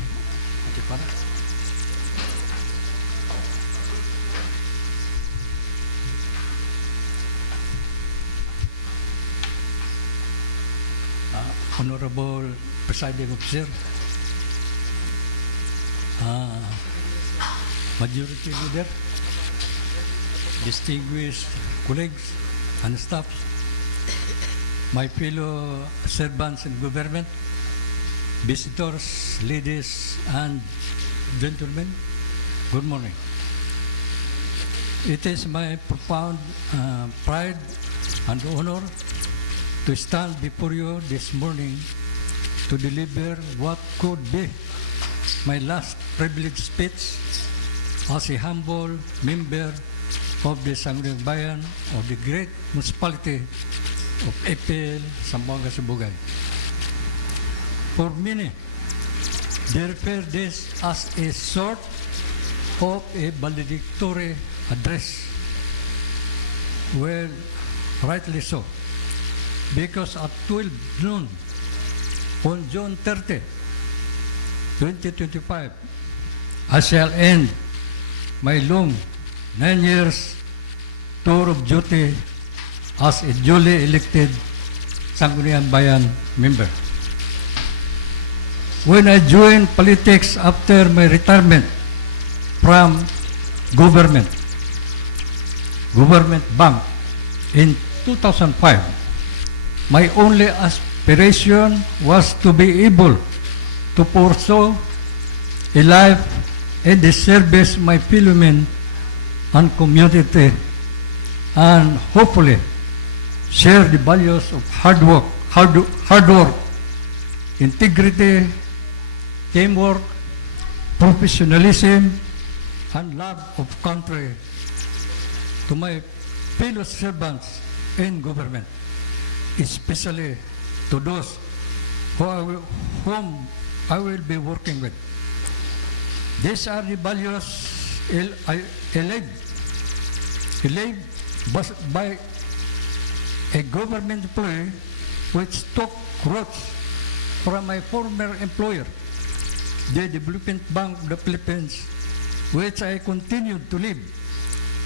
Ate para. Honorable Presiding Officer, Majority Leader, distinguished colleagues and staff, my fellow servants in government, visitors, ladies and gentlemen, good morning. It is my profound pride and honor to stand before you this morning to deliver what could be my last privileged speech as a humble member of the Sanggunian Bayan of the great municipality of Ipil, Zamboanga, Sibugay. For many, they refer this as a sort of a valedictory address. Well, rightly so, because at 12 noon on June 30, 2025, I shall end my long 9 years tour of duty as a duly elected Sanggunian Bayan member. When I joined politics after my retirement from government bank in 2005, my only aspiration was to be able to pursue a life in the service of my fellow men and community, and hopefully share the values of hard work, integrity, teamwork, professionalism, and love of country to my fellow servants in government, especially to those whom I will be working with. These are the values alleged by a government employee which took roots from my former employer, the Development Bank of the Philippines, which I continued to live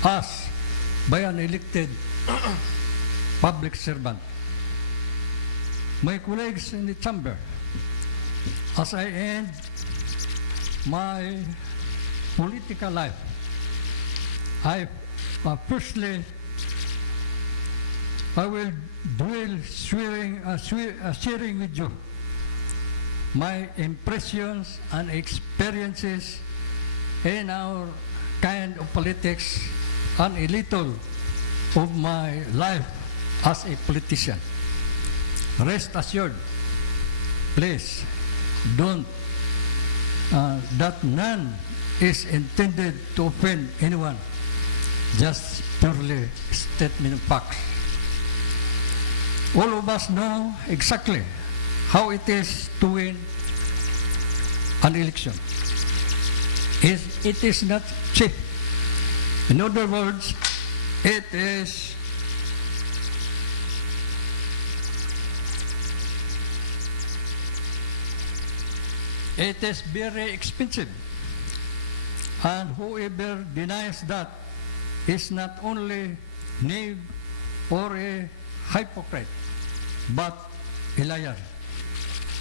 as by an elected public servant. My colleagues in the chamber, as I end my political life, I will dwell sharing with you my impressions and experiences in our kind of politics and a little of my life as a politician. Rest assured, please, don't, that none is intended to offend anyone, just purely statement of facts. All of us know exactly how it is to win an election. It is not cheap. In other words, it is very expensive. And whoever denies that is not only naive or a hypocrite, but a liar.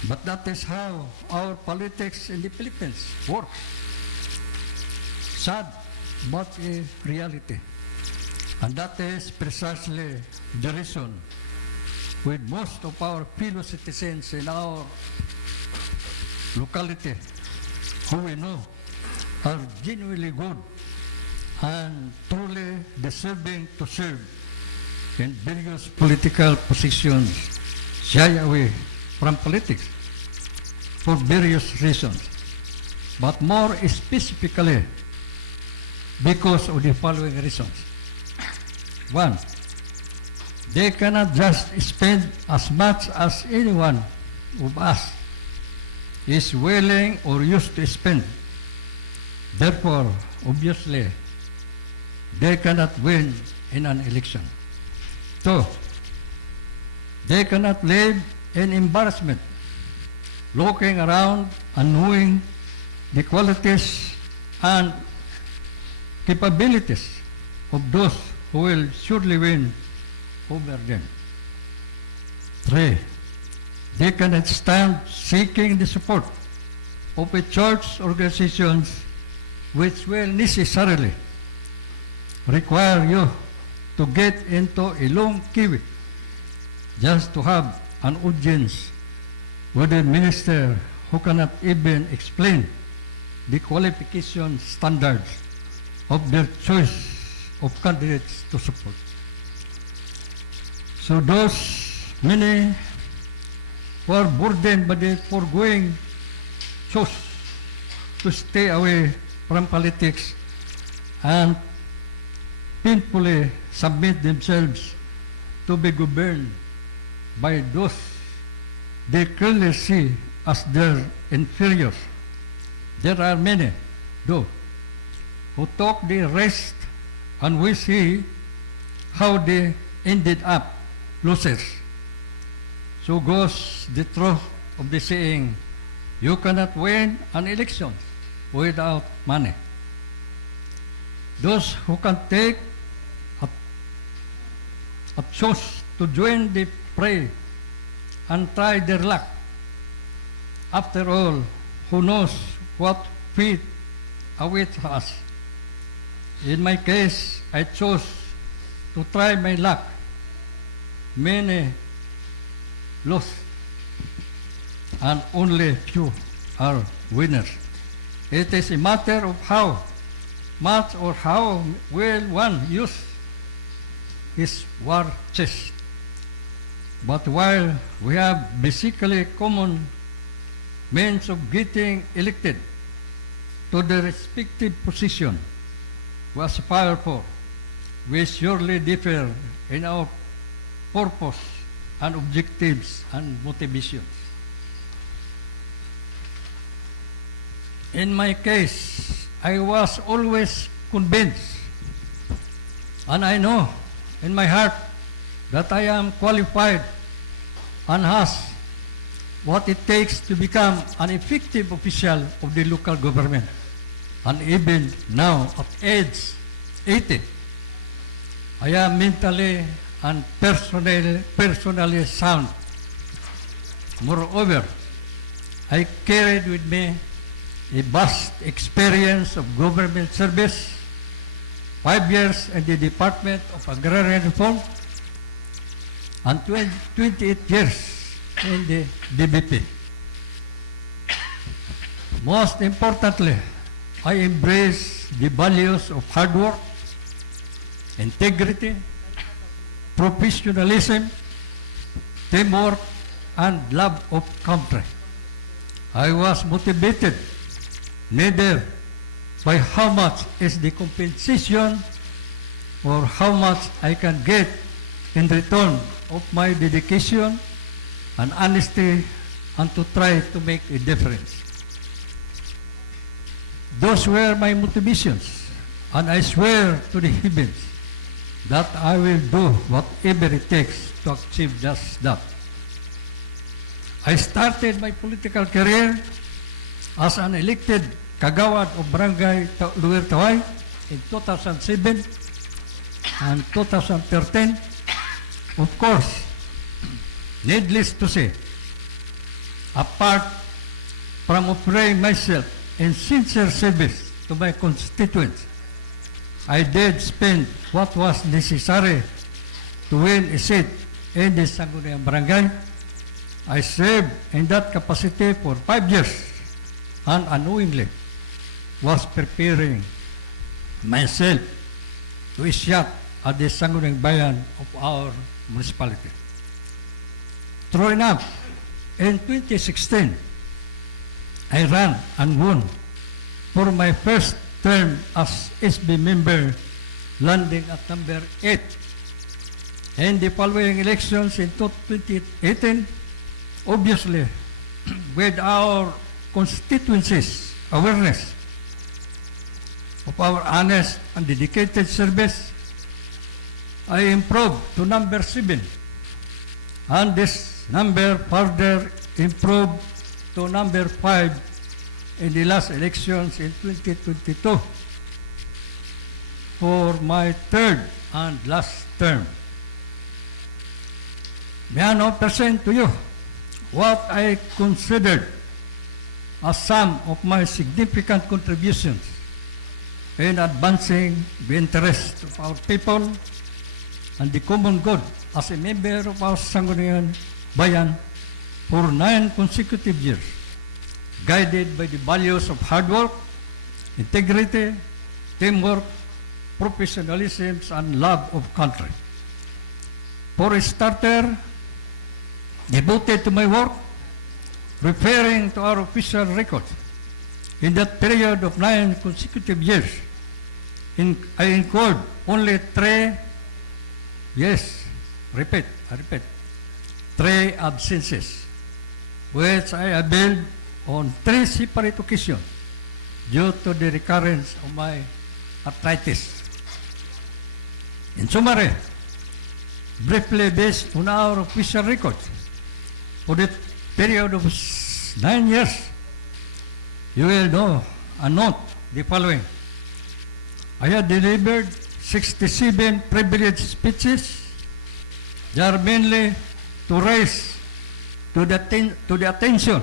But that is how our politics in the Philippines works. Sad, but a reality. And that is precisely the reason with most of our fellow citizens in our locality who we know are genuinely good and truly deserving to serve in various political positions shy away from politics for various reasons, but more specifically because of the following reasons. One, they cannot just spend as much as anyone of us is willing or used to spend. Therefore, obviously, they cannot win in an election. Two, they cannot live in embarrassment, looking around and knowing the qualities and capabilities of those who will surely win over them. 3. They cannot stand seeking the support of a church organizations which will necessarily require you to get into a long queue just to have an audience with a minister who cannot even explain the qualification standards of their choice of candidates to support. So those many who are burdened by the foregoing chose to stay away from politics and painfully submit themselves to be governed by those they clearly see as their inferiors. There are many, though, who took the rest, and we see how they ended up losers. So goes the truth of the saying, you cannot win an election without money. Those who can take a choice to join the fray and try their luck. After all, who knows what fate awaits us? In my case, I chose to try my luck. Many lost, and only few are winners. It is a matter of how much or how well one use his war chest. But while we have basically common means of getting elected to the respective position we aspire for, we surely differ in our purpose and objectives and motivations. In my case, I was always convinced, and I know in my heart that I am qualified and has what it takes to become an effective official of the local government. And even now, at age 80, I am mentally and personally sound. Moreover, I carried with me a vast experience of government service, 5 years in the Department of Agrarian Reform, and 28 years in the DBP. Most importantly, I embrace the values of hard work, integrity, professionalism, teamwork, and love of country. I was motivated neither by how much is the compensation or how much I can get in return of my dedication and honesty, and to try to make a difference. Those were my motivations, and I swear to the heavens that I will do whatever it takes to achieve just that. I started my political career as an elected kagawad of Barangay Lower Taway in 2007 and 2013. Of course, needless to say, apart from offering myself in sincere service to my constituents, I did spend what was necessary to win a seat in the Sanggunian Barangay. I served in that capacity for 5 years and unknowingly was preparing myself to a shot at the Sangguniang Bayan of our municipality. True enough, in 2016, I ran and won for my first term as SB member, landing at number 8. In the following elections in 2018, obviously, with our constituencies' awareness of our honest and dedicated service, I improved to number 7, and this number further improved to number 5 in the last elections in 2022 for my third and last term. May I now present to you what I considered as some of my significant contributions in advancing the interests of our people and the common good as a member of our Sanggunian Bayan for 9 consecutive years, guided by the values of hard work, integrity, teamwork, professionalism, and love of country. For a starter, devoted to my work, referring to our official record, in that period of 9 consecutive years, I incurred only 3 absences, which I availed on 3 separate occasions due to the recurrence of my arthritis. In summary, briefly based on our official record, for the period of 9 years, you will know and note the following. I have delivered 67 privileged speeches. They are mainly to raise to the attention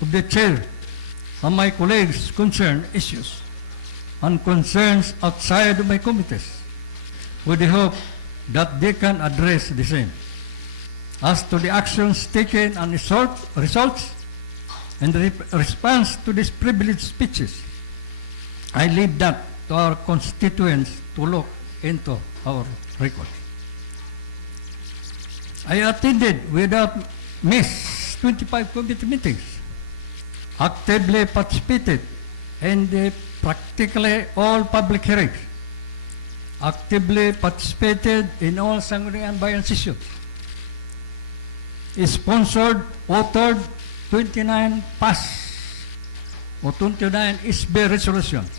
of the chair and my colleagues concerned issues and concerns outside of my committees, with the hope that they can address the same. As to the actions taken and results and the response to these privileged speeches, I leave that to our constituents to look into our record. I attended without miss 25 committee meetings, actively participated in practically all public hearings, actively participated in all Sanggunian Bayan sessions, sponsored, authored 29 SB resolutions,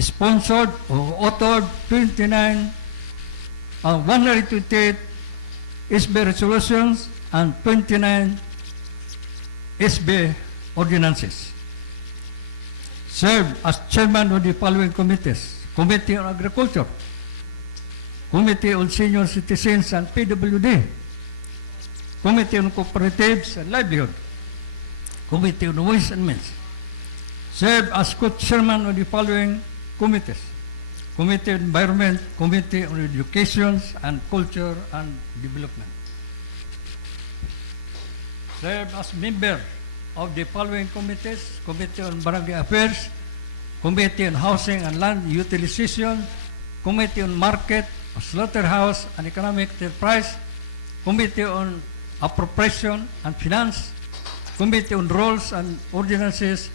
sponsored or authored 128 SB resolutions and 29 SB ordinances. Served as chairman of the following committees: Committee on Agriculture, Committee on Senior Citizens and PWD, Committee on Cooperatives and Livelihood, Committee on Ways and Means. Served as co-chairman of the following committees: Committee on Environment, Committee on Education and Culture and Development. Served as member of the following committees: Committee on Barangay Affairs, Committee on Housing and Land Utilization, Committee on Market, Slaughterhouse and Economic Enterprise, Committee on Appropriation and Finance, Committee on Rules and Ordinances,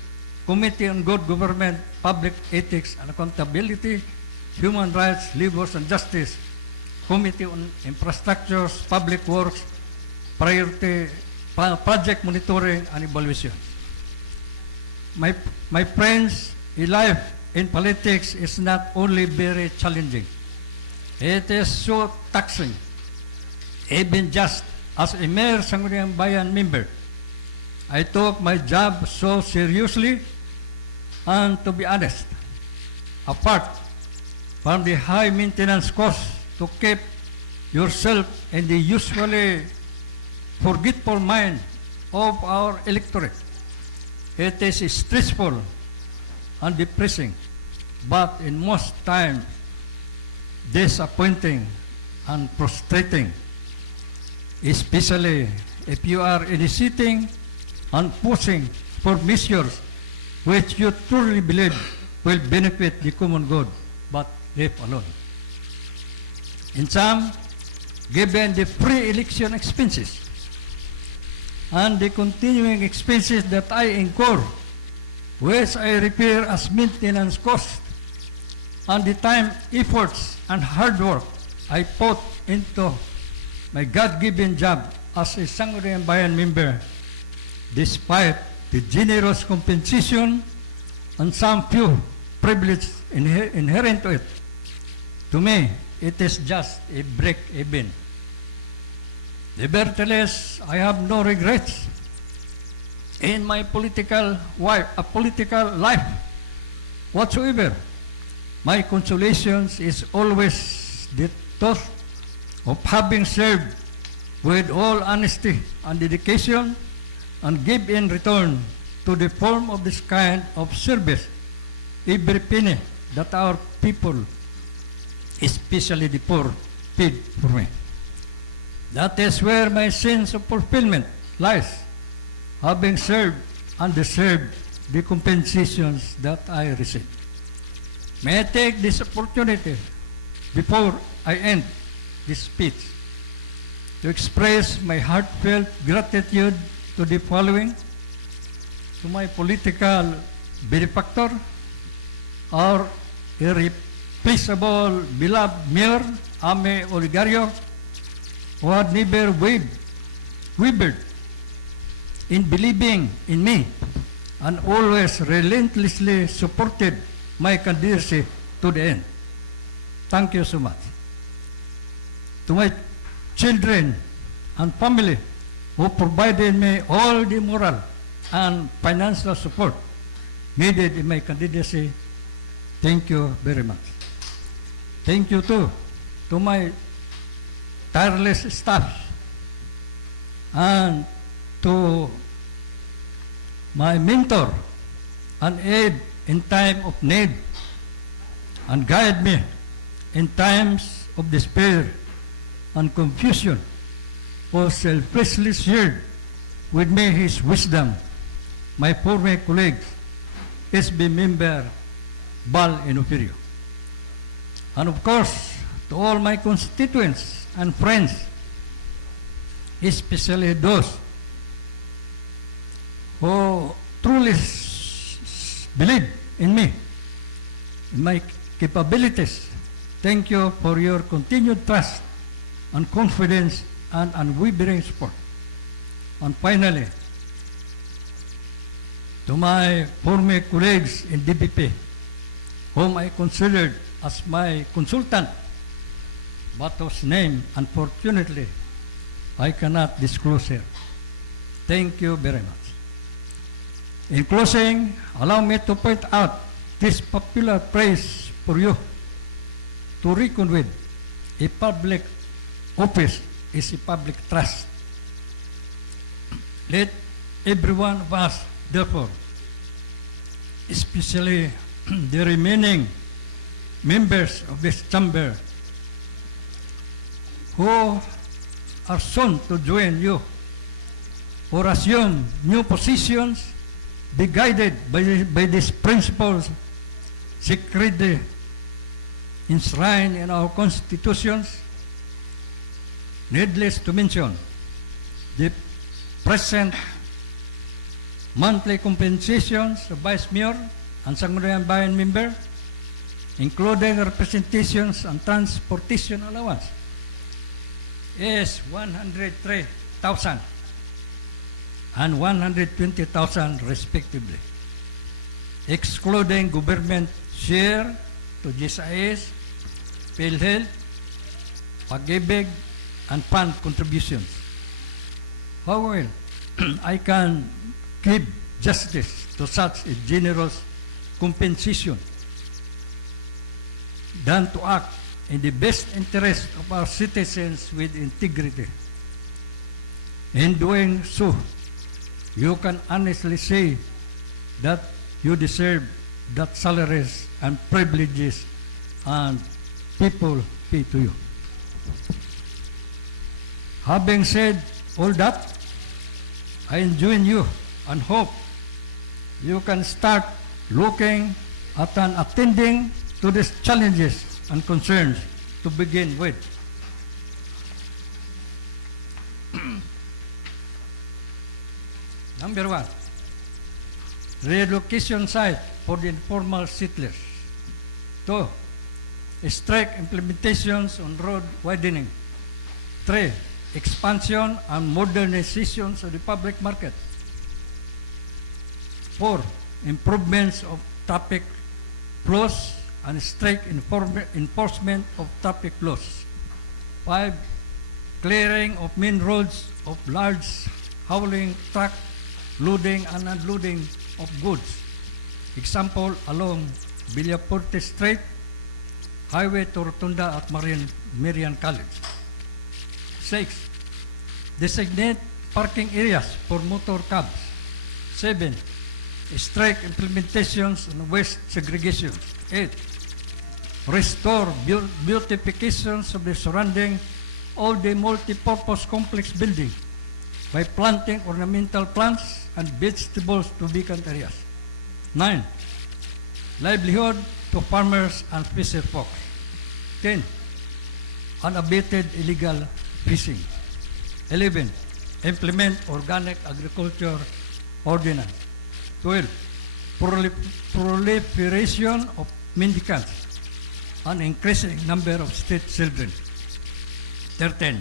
Committee on Good Government, Public Ethics and Accountability, Human Rights, Labor and Justice, Committee on Infrastructures, Public Works, Project Monitoring and Evaluation. My friends, life in politics is not only very challenging, it is so taxing. Even just as a Mayor Sanggunian Bayan member, I took my job so seriously, and to be honest, apart from the high maintenance costs to keep yourself in the usually forgetful mind of our electorate, it is stressful and depressing, but in most times disappointing and frustrating, especially if you are initiating and pushing for measures which you truly believe will benefit the common good, but left alone. In sum, given the pre-election expenses and the continuing expenses that I incur, which I refer as maintenance costs, and the time, efforts, and hard work I put into my God-given job as a Sanggunian Bayan member, despite the generous compensation and some few privileges inherent to it, to me, it is just a break-even. Nevertheless, I have no regrets, in my political life whatsoever. My consolations is always the thought of having served with all honesty and dedication and give in return to the form of this kind of service every penny that our people, especially the poor, paid for me. That is where my sense of fulfillment lies, having served and deserved the compensations that I received. May I take this opportunity before I end this speech to express my heartfelt gratitude to the following: to my political benefactor, our irreplaceable beloved Mayor Ame Oligario, who had never wavered in believing in me and always relentlessly supported my candidacy to the end. Thank you so much. To my children and family who provided me all the moral and financial support needed in my candidacy, thank you very much. Thank you too to my tireless staff and to my mentor and aid in time of need and guide me in times of despair and confusion, who selflessly shared with me his wisdom, my former colleague, SB member Bal Enofirio. And of course, to all my constituents and friends, especially those who truly believe in me, in my capabilities, thank you for your continued trust and confidence and unwavering support. And finally, to my former colleagues in DPP, whom I considered as my consultant, but whose name, unfortunately, I cannot disclose here. Thank you very much. In closing, allow me to point out this popular phrase for you to reckon with: a public office is a public trust. Let every one of us, therefore, especially the remaining members of this chamber who are soon to join you or assume new positions, be guided by these principles secretly enshrined in our constitutions. Needless to mention, the present monthly compensations of Vice Mayor and Sanggunian Bayan member, including representations and transportation allowance, is 103,000 and 120,000 respectively, excluding government share to GSIS, PhilHealth, Pag-ibig, and fund contributions. However, I can give justice to such a generous compensation than to act in the best interest of our citizens with integrity. In doing so, you can honestly say that you deserve that salaries and privileges and people pay to you. Having said all that, I join you and hope you can start looking at and attending to these challenges and concerns to begin with. Number one, relocation site for the informal settlers. Two, strict implementations on road widening. Three, expansion and modernizations of the public market. Four, improvements of traffic flows and strict enforcement of traffic laws. Five, clearing of main roads of large hauling truck loading and unloading of goods. Example, along Villaporte Street, highway to Rotunda at Marian College. 6. Designate parking areas for motor cabs. 7. Strike implementations on waste segregation. 8. Restore beautifications of the surrounding of the multi-purpose complex building by planting ornamental plants and vegetables to vacant areas. 9. Livelihood to farmers and fisher folk. 10. Unabated illegal fishing. 11. Implement organic agriculture ordinance. 12. Proliferation of mendicants and increasing number of street children. 13.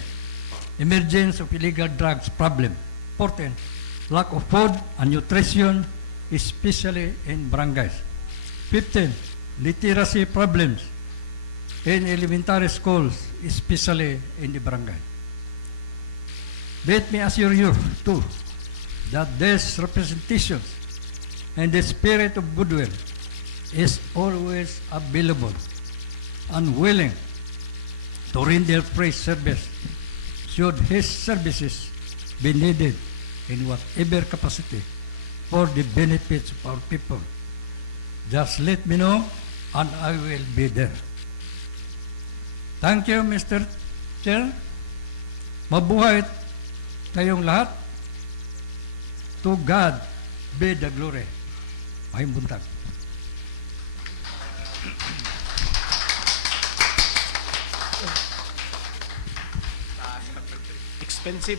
Emergence of illegal drugs problem. 14. Lack of food and nutrition, especially in barangays. 15. Literacy problems in elementary schools, especially in the barangay. Let me assure you, too, that these representations and the spirit of goodwill is always available and willing to render free service should his services be needed in whatever capacity for the benefits of our people. Just let me know and I will be there. Thank you, Mr. Chair. Mabuhay kayong lahat. To God be the glory. May buntag. Expensive.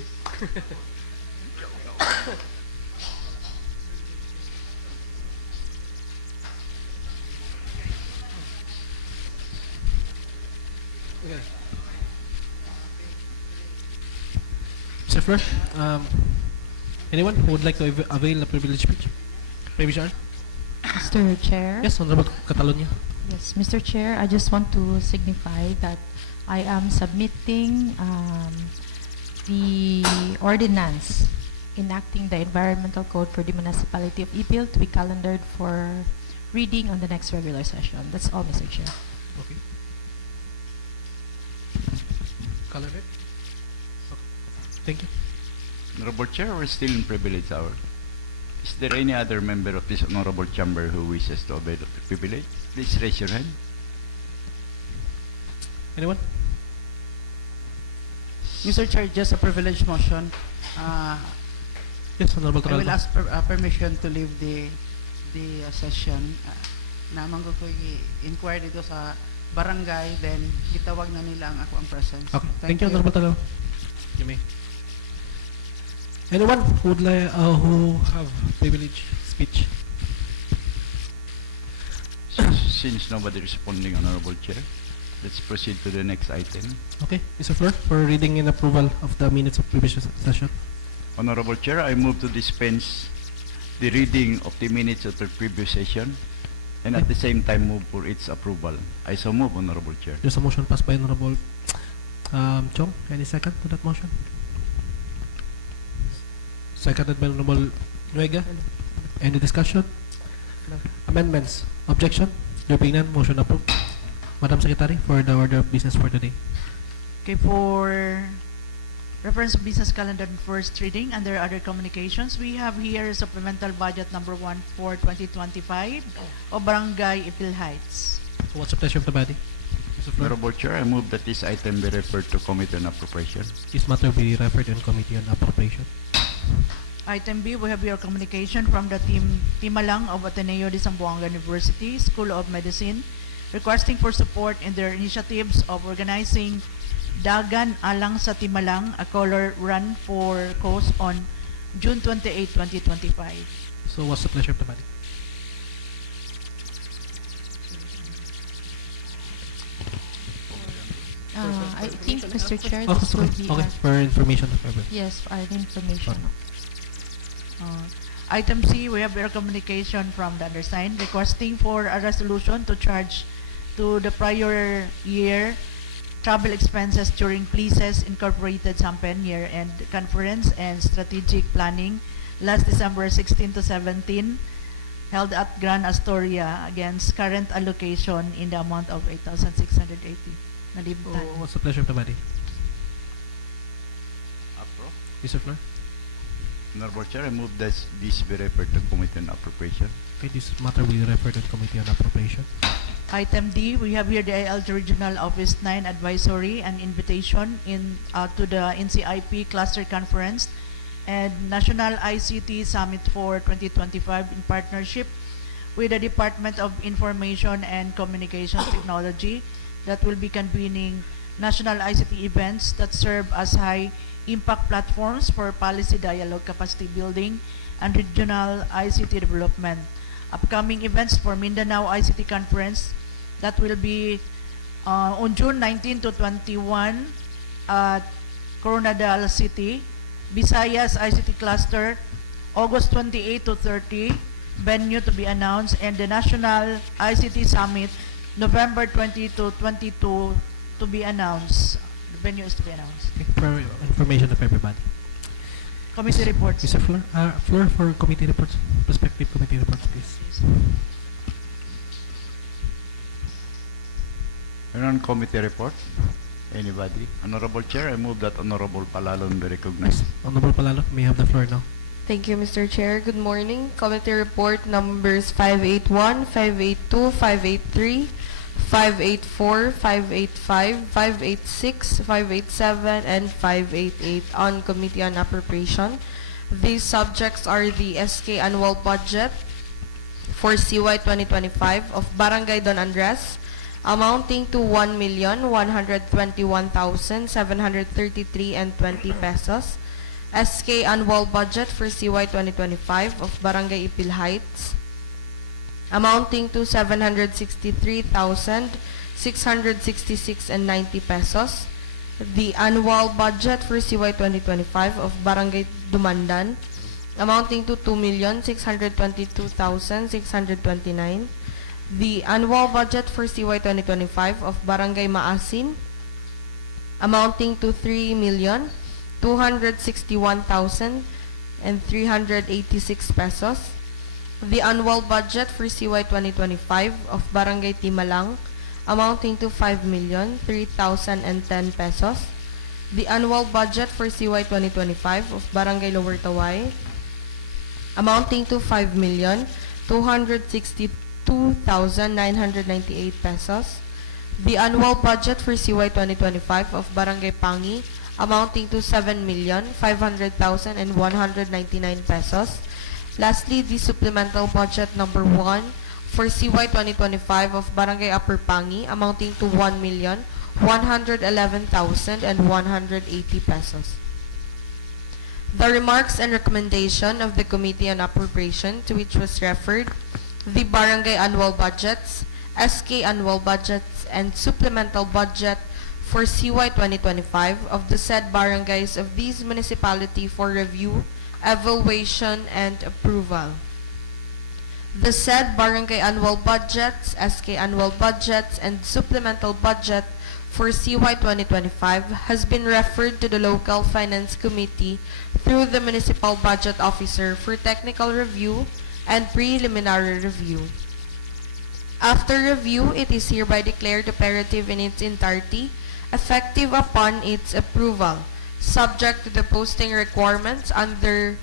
Okay. Mr. Fleur, anyone who would like to avail the privilege speech? Privilege hour? Mr. Chair? Yes, Honorable Catalonia. Yes, Mr. Chair, I just want to signify that I am submitting the ordinance enacting the environmental code for the municipality of Ipil to be calendared for reading on the next regular session. That's all, Mr. Chair. Okay. Color it. Okay. Thank you. Honorable Chair, we're still in privilege hour. Is there any other member of this honorable chamber who wishes to avail of the privilege? Please raise your hand. Anyone? Mr. Chair, just a privilege motion. Yes, Honorable I will Toraldo. ask permission to leave the session. Naman ko i-inquire dito sa barangay, then gitawag na nila ang ako ang presence. Okay. Thank you, Honorable Toraldo. You may. Anyone who would like who have privilege speech? Since nobody is responding, Honorable Chair, let's proceed to the next item. Okay, Mr. Fleur, for reading and approval of the minutes of previous session. Honorable Chair, I move to dispense the reading of the minutes of the previous session and at the same time move for its approval. I so move, Honorable Chair. There's a motion passed by Honorable Chong. Any second to that motion? Seconded by Honorable Nuega. Any discussion? Amendments? Objection? There being none, motion approved. Madam Secretary, for the order of business for today. Okay, for reference business calendar and first reading under other communications, we have here supplemental budget number 1 for 2025 of Barangay Ipil Heights. So what's the pleasure of the body? Mr. Fleur, Honorable Chair, I move that this item be referred to Committee on Appropriation. this matter be referred in Committee on Appropriation. Item B, we have your communication from the team Timalang of Ateneo de Zamboanga University School of Medicine requesting for support in their initiatives of organizing Dagan Alang sa Timalang, a color run for cause on June 28, 2025. So what's the pleasure of the body? I think, Mr. Chair, Oh, this will okay. be Okay, for information of everyone. yes, for our information. Item C, we have your communication from the undersigned requesting for a resolution to charge to the prior year travel expenses during Pleases Incorporated Sampen year-end conference and strategic planning last December 16 to 17, held at Gran Astoria against current allocation in the amount of 8,680. Nalimtan. What's the pleasure of the body? Approve. Mr. Flor? Honorable Chair, I move that this be referred to Committee on Appropriation. Okay, this matter will be referred to the Committee on Appropriation. Item D, we have here the ILG Regional Office 9 advisory and invitation to the NCIP Cluster Conference and National ICT Summit for 2025 in partnership with the Department of Information and Communications Technology that will be convening national ICT events that serve as high impact platforms for policy dialogue, capacity building, and regional ICT development. Upcoming events for Mindanao ICT Conference that will be on June 19 to 21 at Coronadal City. Visayas ICT Cluster, August 28 to 30, venue to be announced, and the National ICT Summit, November 20 to 22 to be announced. The venue is to be announced. Okay, for information of everybody. Committee reports. Mr. Flor, Flor for committee reports, prospective committee reports, please. On committee report, anybody? Honorable Chair, I move that Honorable Palalon be recognized. Honorable Palalo, may have the floor now. Thank you, Mr. Chair. Good morning. Committee report numbers 581, 582, 583, 584, 585, 586, 587, and 588 on Committee on Appropriation. These subjects are the SK annual budget for CY 2025 of Barangay Don Andres, amounting to 1,121,733.20 pesos. SK annual budget for CY 2025 of Barangay Ipil Heights, amounting to 763,666.90 pesos. The annual budget for CY 2025 of Barangay Dumandan, amounting to 2,622,629. The annual budget for CY 2025 of Barangay Maasin, amounting to 3,261,386 pesos. The annual budget for CY 2025 of Barangay Timalang, amounting to 5,003,010 pesos. The annual budget for CY 2025 of Barangay Lower Taway, amounting to 5,262,998 pesos. The annual budget for CY 2025 of Barangay Pangi, amounting to 7,500,199 pesos. Lastly, the supplemental budget number 1 for CY 2025 of Barangay Upper Pangi, amounting to 1,111,180 pesos. The remarks and recommendation of the Committee on Appropriation, to which was referred the Barangay Annual Budgets, SK Annual Budgets, and Supplemental Budget for CY 2025 of the said barangays of these municipality for review, evaluation, and approval. The said Barangay Annual Budgets, SK Annual Budgets, and Supplemental Budget for CY 2025 has been referred to the Local Finance Committee through the Municipal Budget Officer for technical review and preliminary review. After review, it is hereby declared operative in its entirety, effective upon its approval, subject to the posting requirements under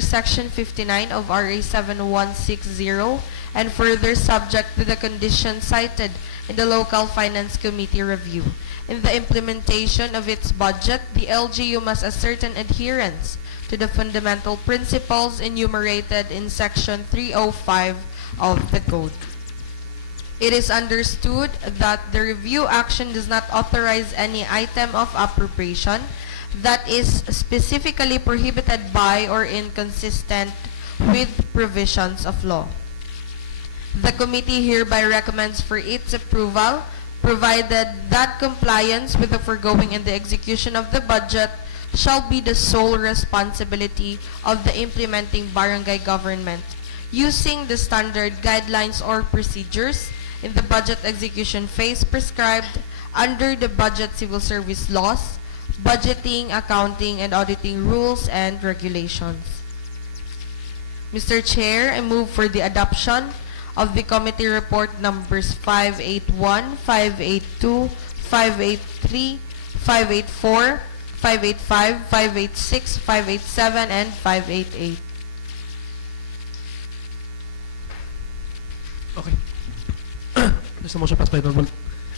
Section 59 of RA 7160 and further subject to the conditions cited in the Local Finance Committee review. In the implementation of its budget, the LGU must ascertain adherence to the fundamental principles enumerated in Section 305 of the Code. It is understood that the review action does not authorize any item of appropriation that is specifically prohibited by or inconsistent with provisions of law. The committee hereby recommends for its approval, provided that compliance with the foregoing and the execution of the budget shall be the sole responsibility of the implementing barangay government, using the standard guidelines or procedures in the budget execution phase prescribed under the Budget Civil Service Laws, budgeting, accounting, and auditing rules and regulations. Mr. Chair, I move for the adoption of the committee report numbers 581, 582, 583, 584, 585, 586, 587, and 588. Okay. There's a motion passed by Honorable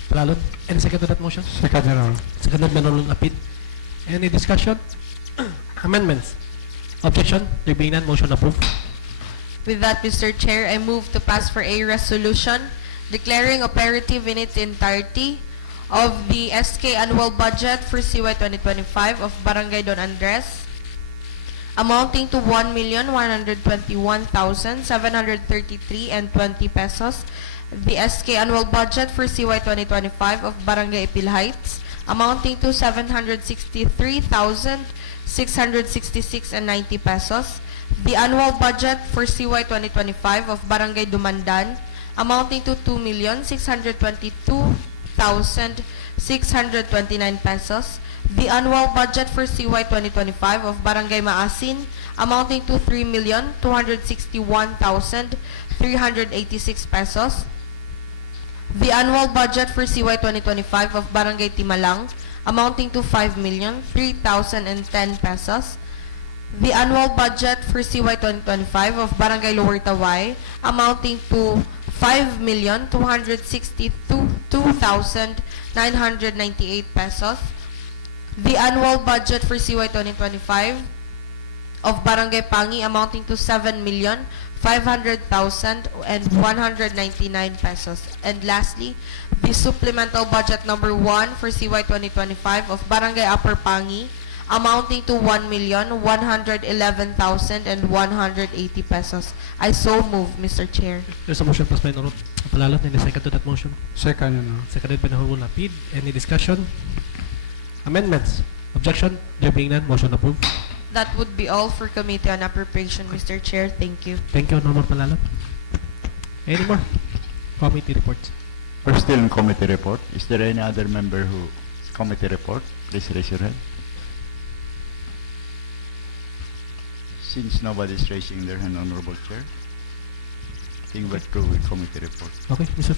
Palalon. Any second to that motion? Second, Your Honor. Seconded by Honorable Apid. Any discussion? Amendments? Objection? There being none, motion approved. With that, Mr. Chair, I move to pass for a resolution declaring operative in its entirety of the SK annual budget for CY 2025 of Barangay Don Andres, amounting to 1,121,733.20 pesos. The SK annual budget for CY 2025 of Barangay Ipil Heights, amounting to 763,666.90 pesos. The annual budget for CY 2025 of Barangay Dumandan, amounting to 2,622,629 pesos. The annual budget for CY 2025 of Barangay Maasin, amounting to 3,261,386 pesos. The annual budget for CY 2025 of Barangay Timalang, amounting to 5,003,010 pesos. The annual budget for CY 2025 of Barangay Lower Taway, amounting to 5,262,998 pesos. The annual budget for CY 2025 of Barangay Pangi, amounting to 7,500,199 pesos. And lastly, the supplemental budget number 1 for CY 2025 of Barangay Upper Pangi, amounting to 1,111,180 pesos. I so move, Mr. Chair. There's a motion passed by Honorable Palalon. Any second to that motion? Second, Your Honor. Seconded by Honorable Apid. Any discussion? Amendments? Objection? There being none, motion approved. That would be all for Committee on Appropriation, Mr. Chair. Thank you. Thank you, Honorable Palalon. Any more? Committee reports. We're still in committee report. Is there any other member who committee report? Please raise your hand. Since nobody's raising their hand, Honorable Chair, I think we're through with committee report. Okay, Mr.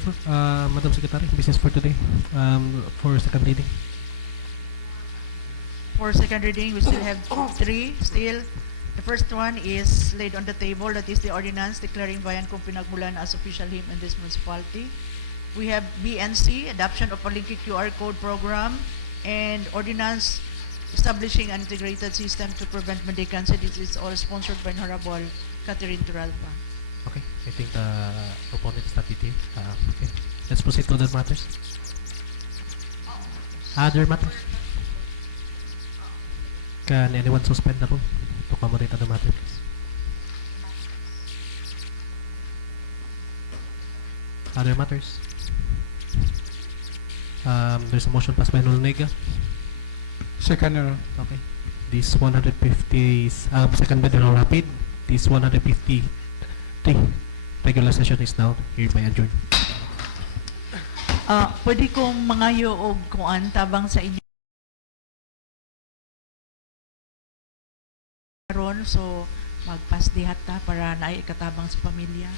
Madam Secretary, business for today, for second reading. For second reading, we still have three still. The first one is laid on the table, that is the ordinance declaring Bayan Kong Pinagmulan as official hymn in this municipality. We have BNC, adoption of a Linky QR code program, and ordinance establishing an integrated system to prevent mendicancy. This is all sponsored by Honorable Catherine Turalpa. Okay, I think the proponent is not here. Okay, let's proceed to other matters. Other matters? Can anyone suspend the rule to accommodate other matters? Other matters? There's a motion passed by Nolnega. Second, Your Honor. Okay. This 150 is second by the Rapid. This 153 regular session is now hereby adjourned. Pwede kong mangayo og kuan tabang sa inyo karon, so magpas dihat ta para naay katabang sa pamilya.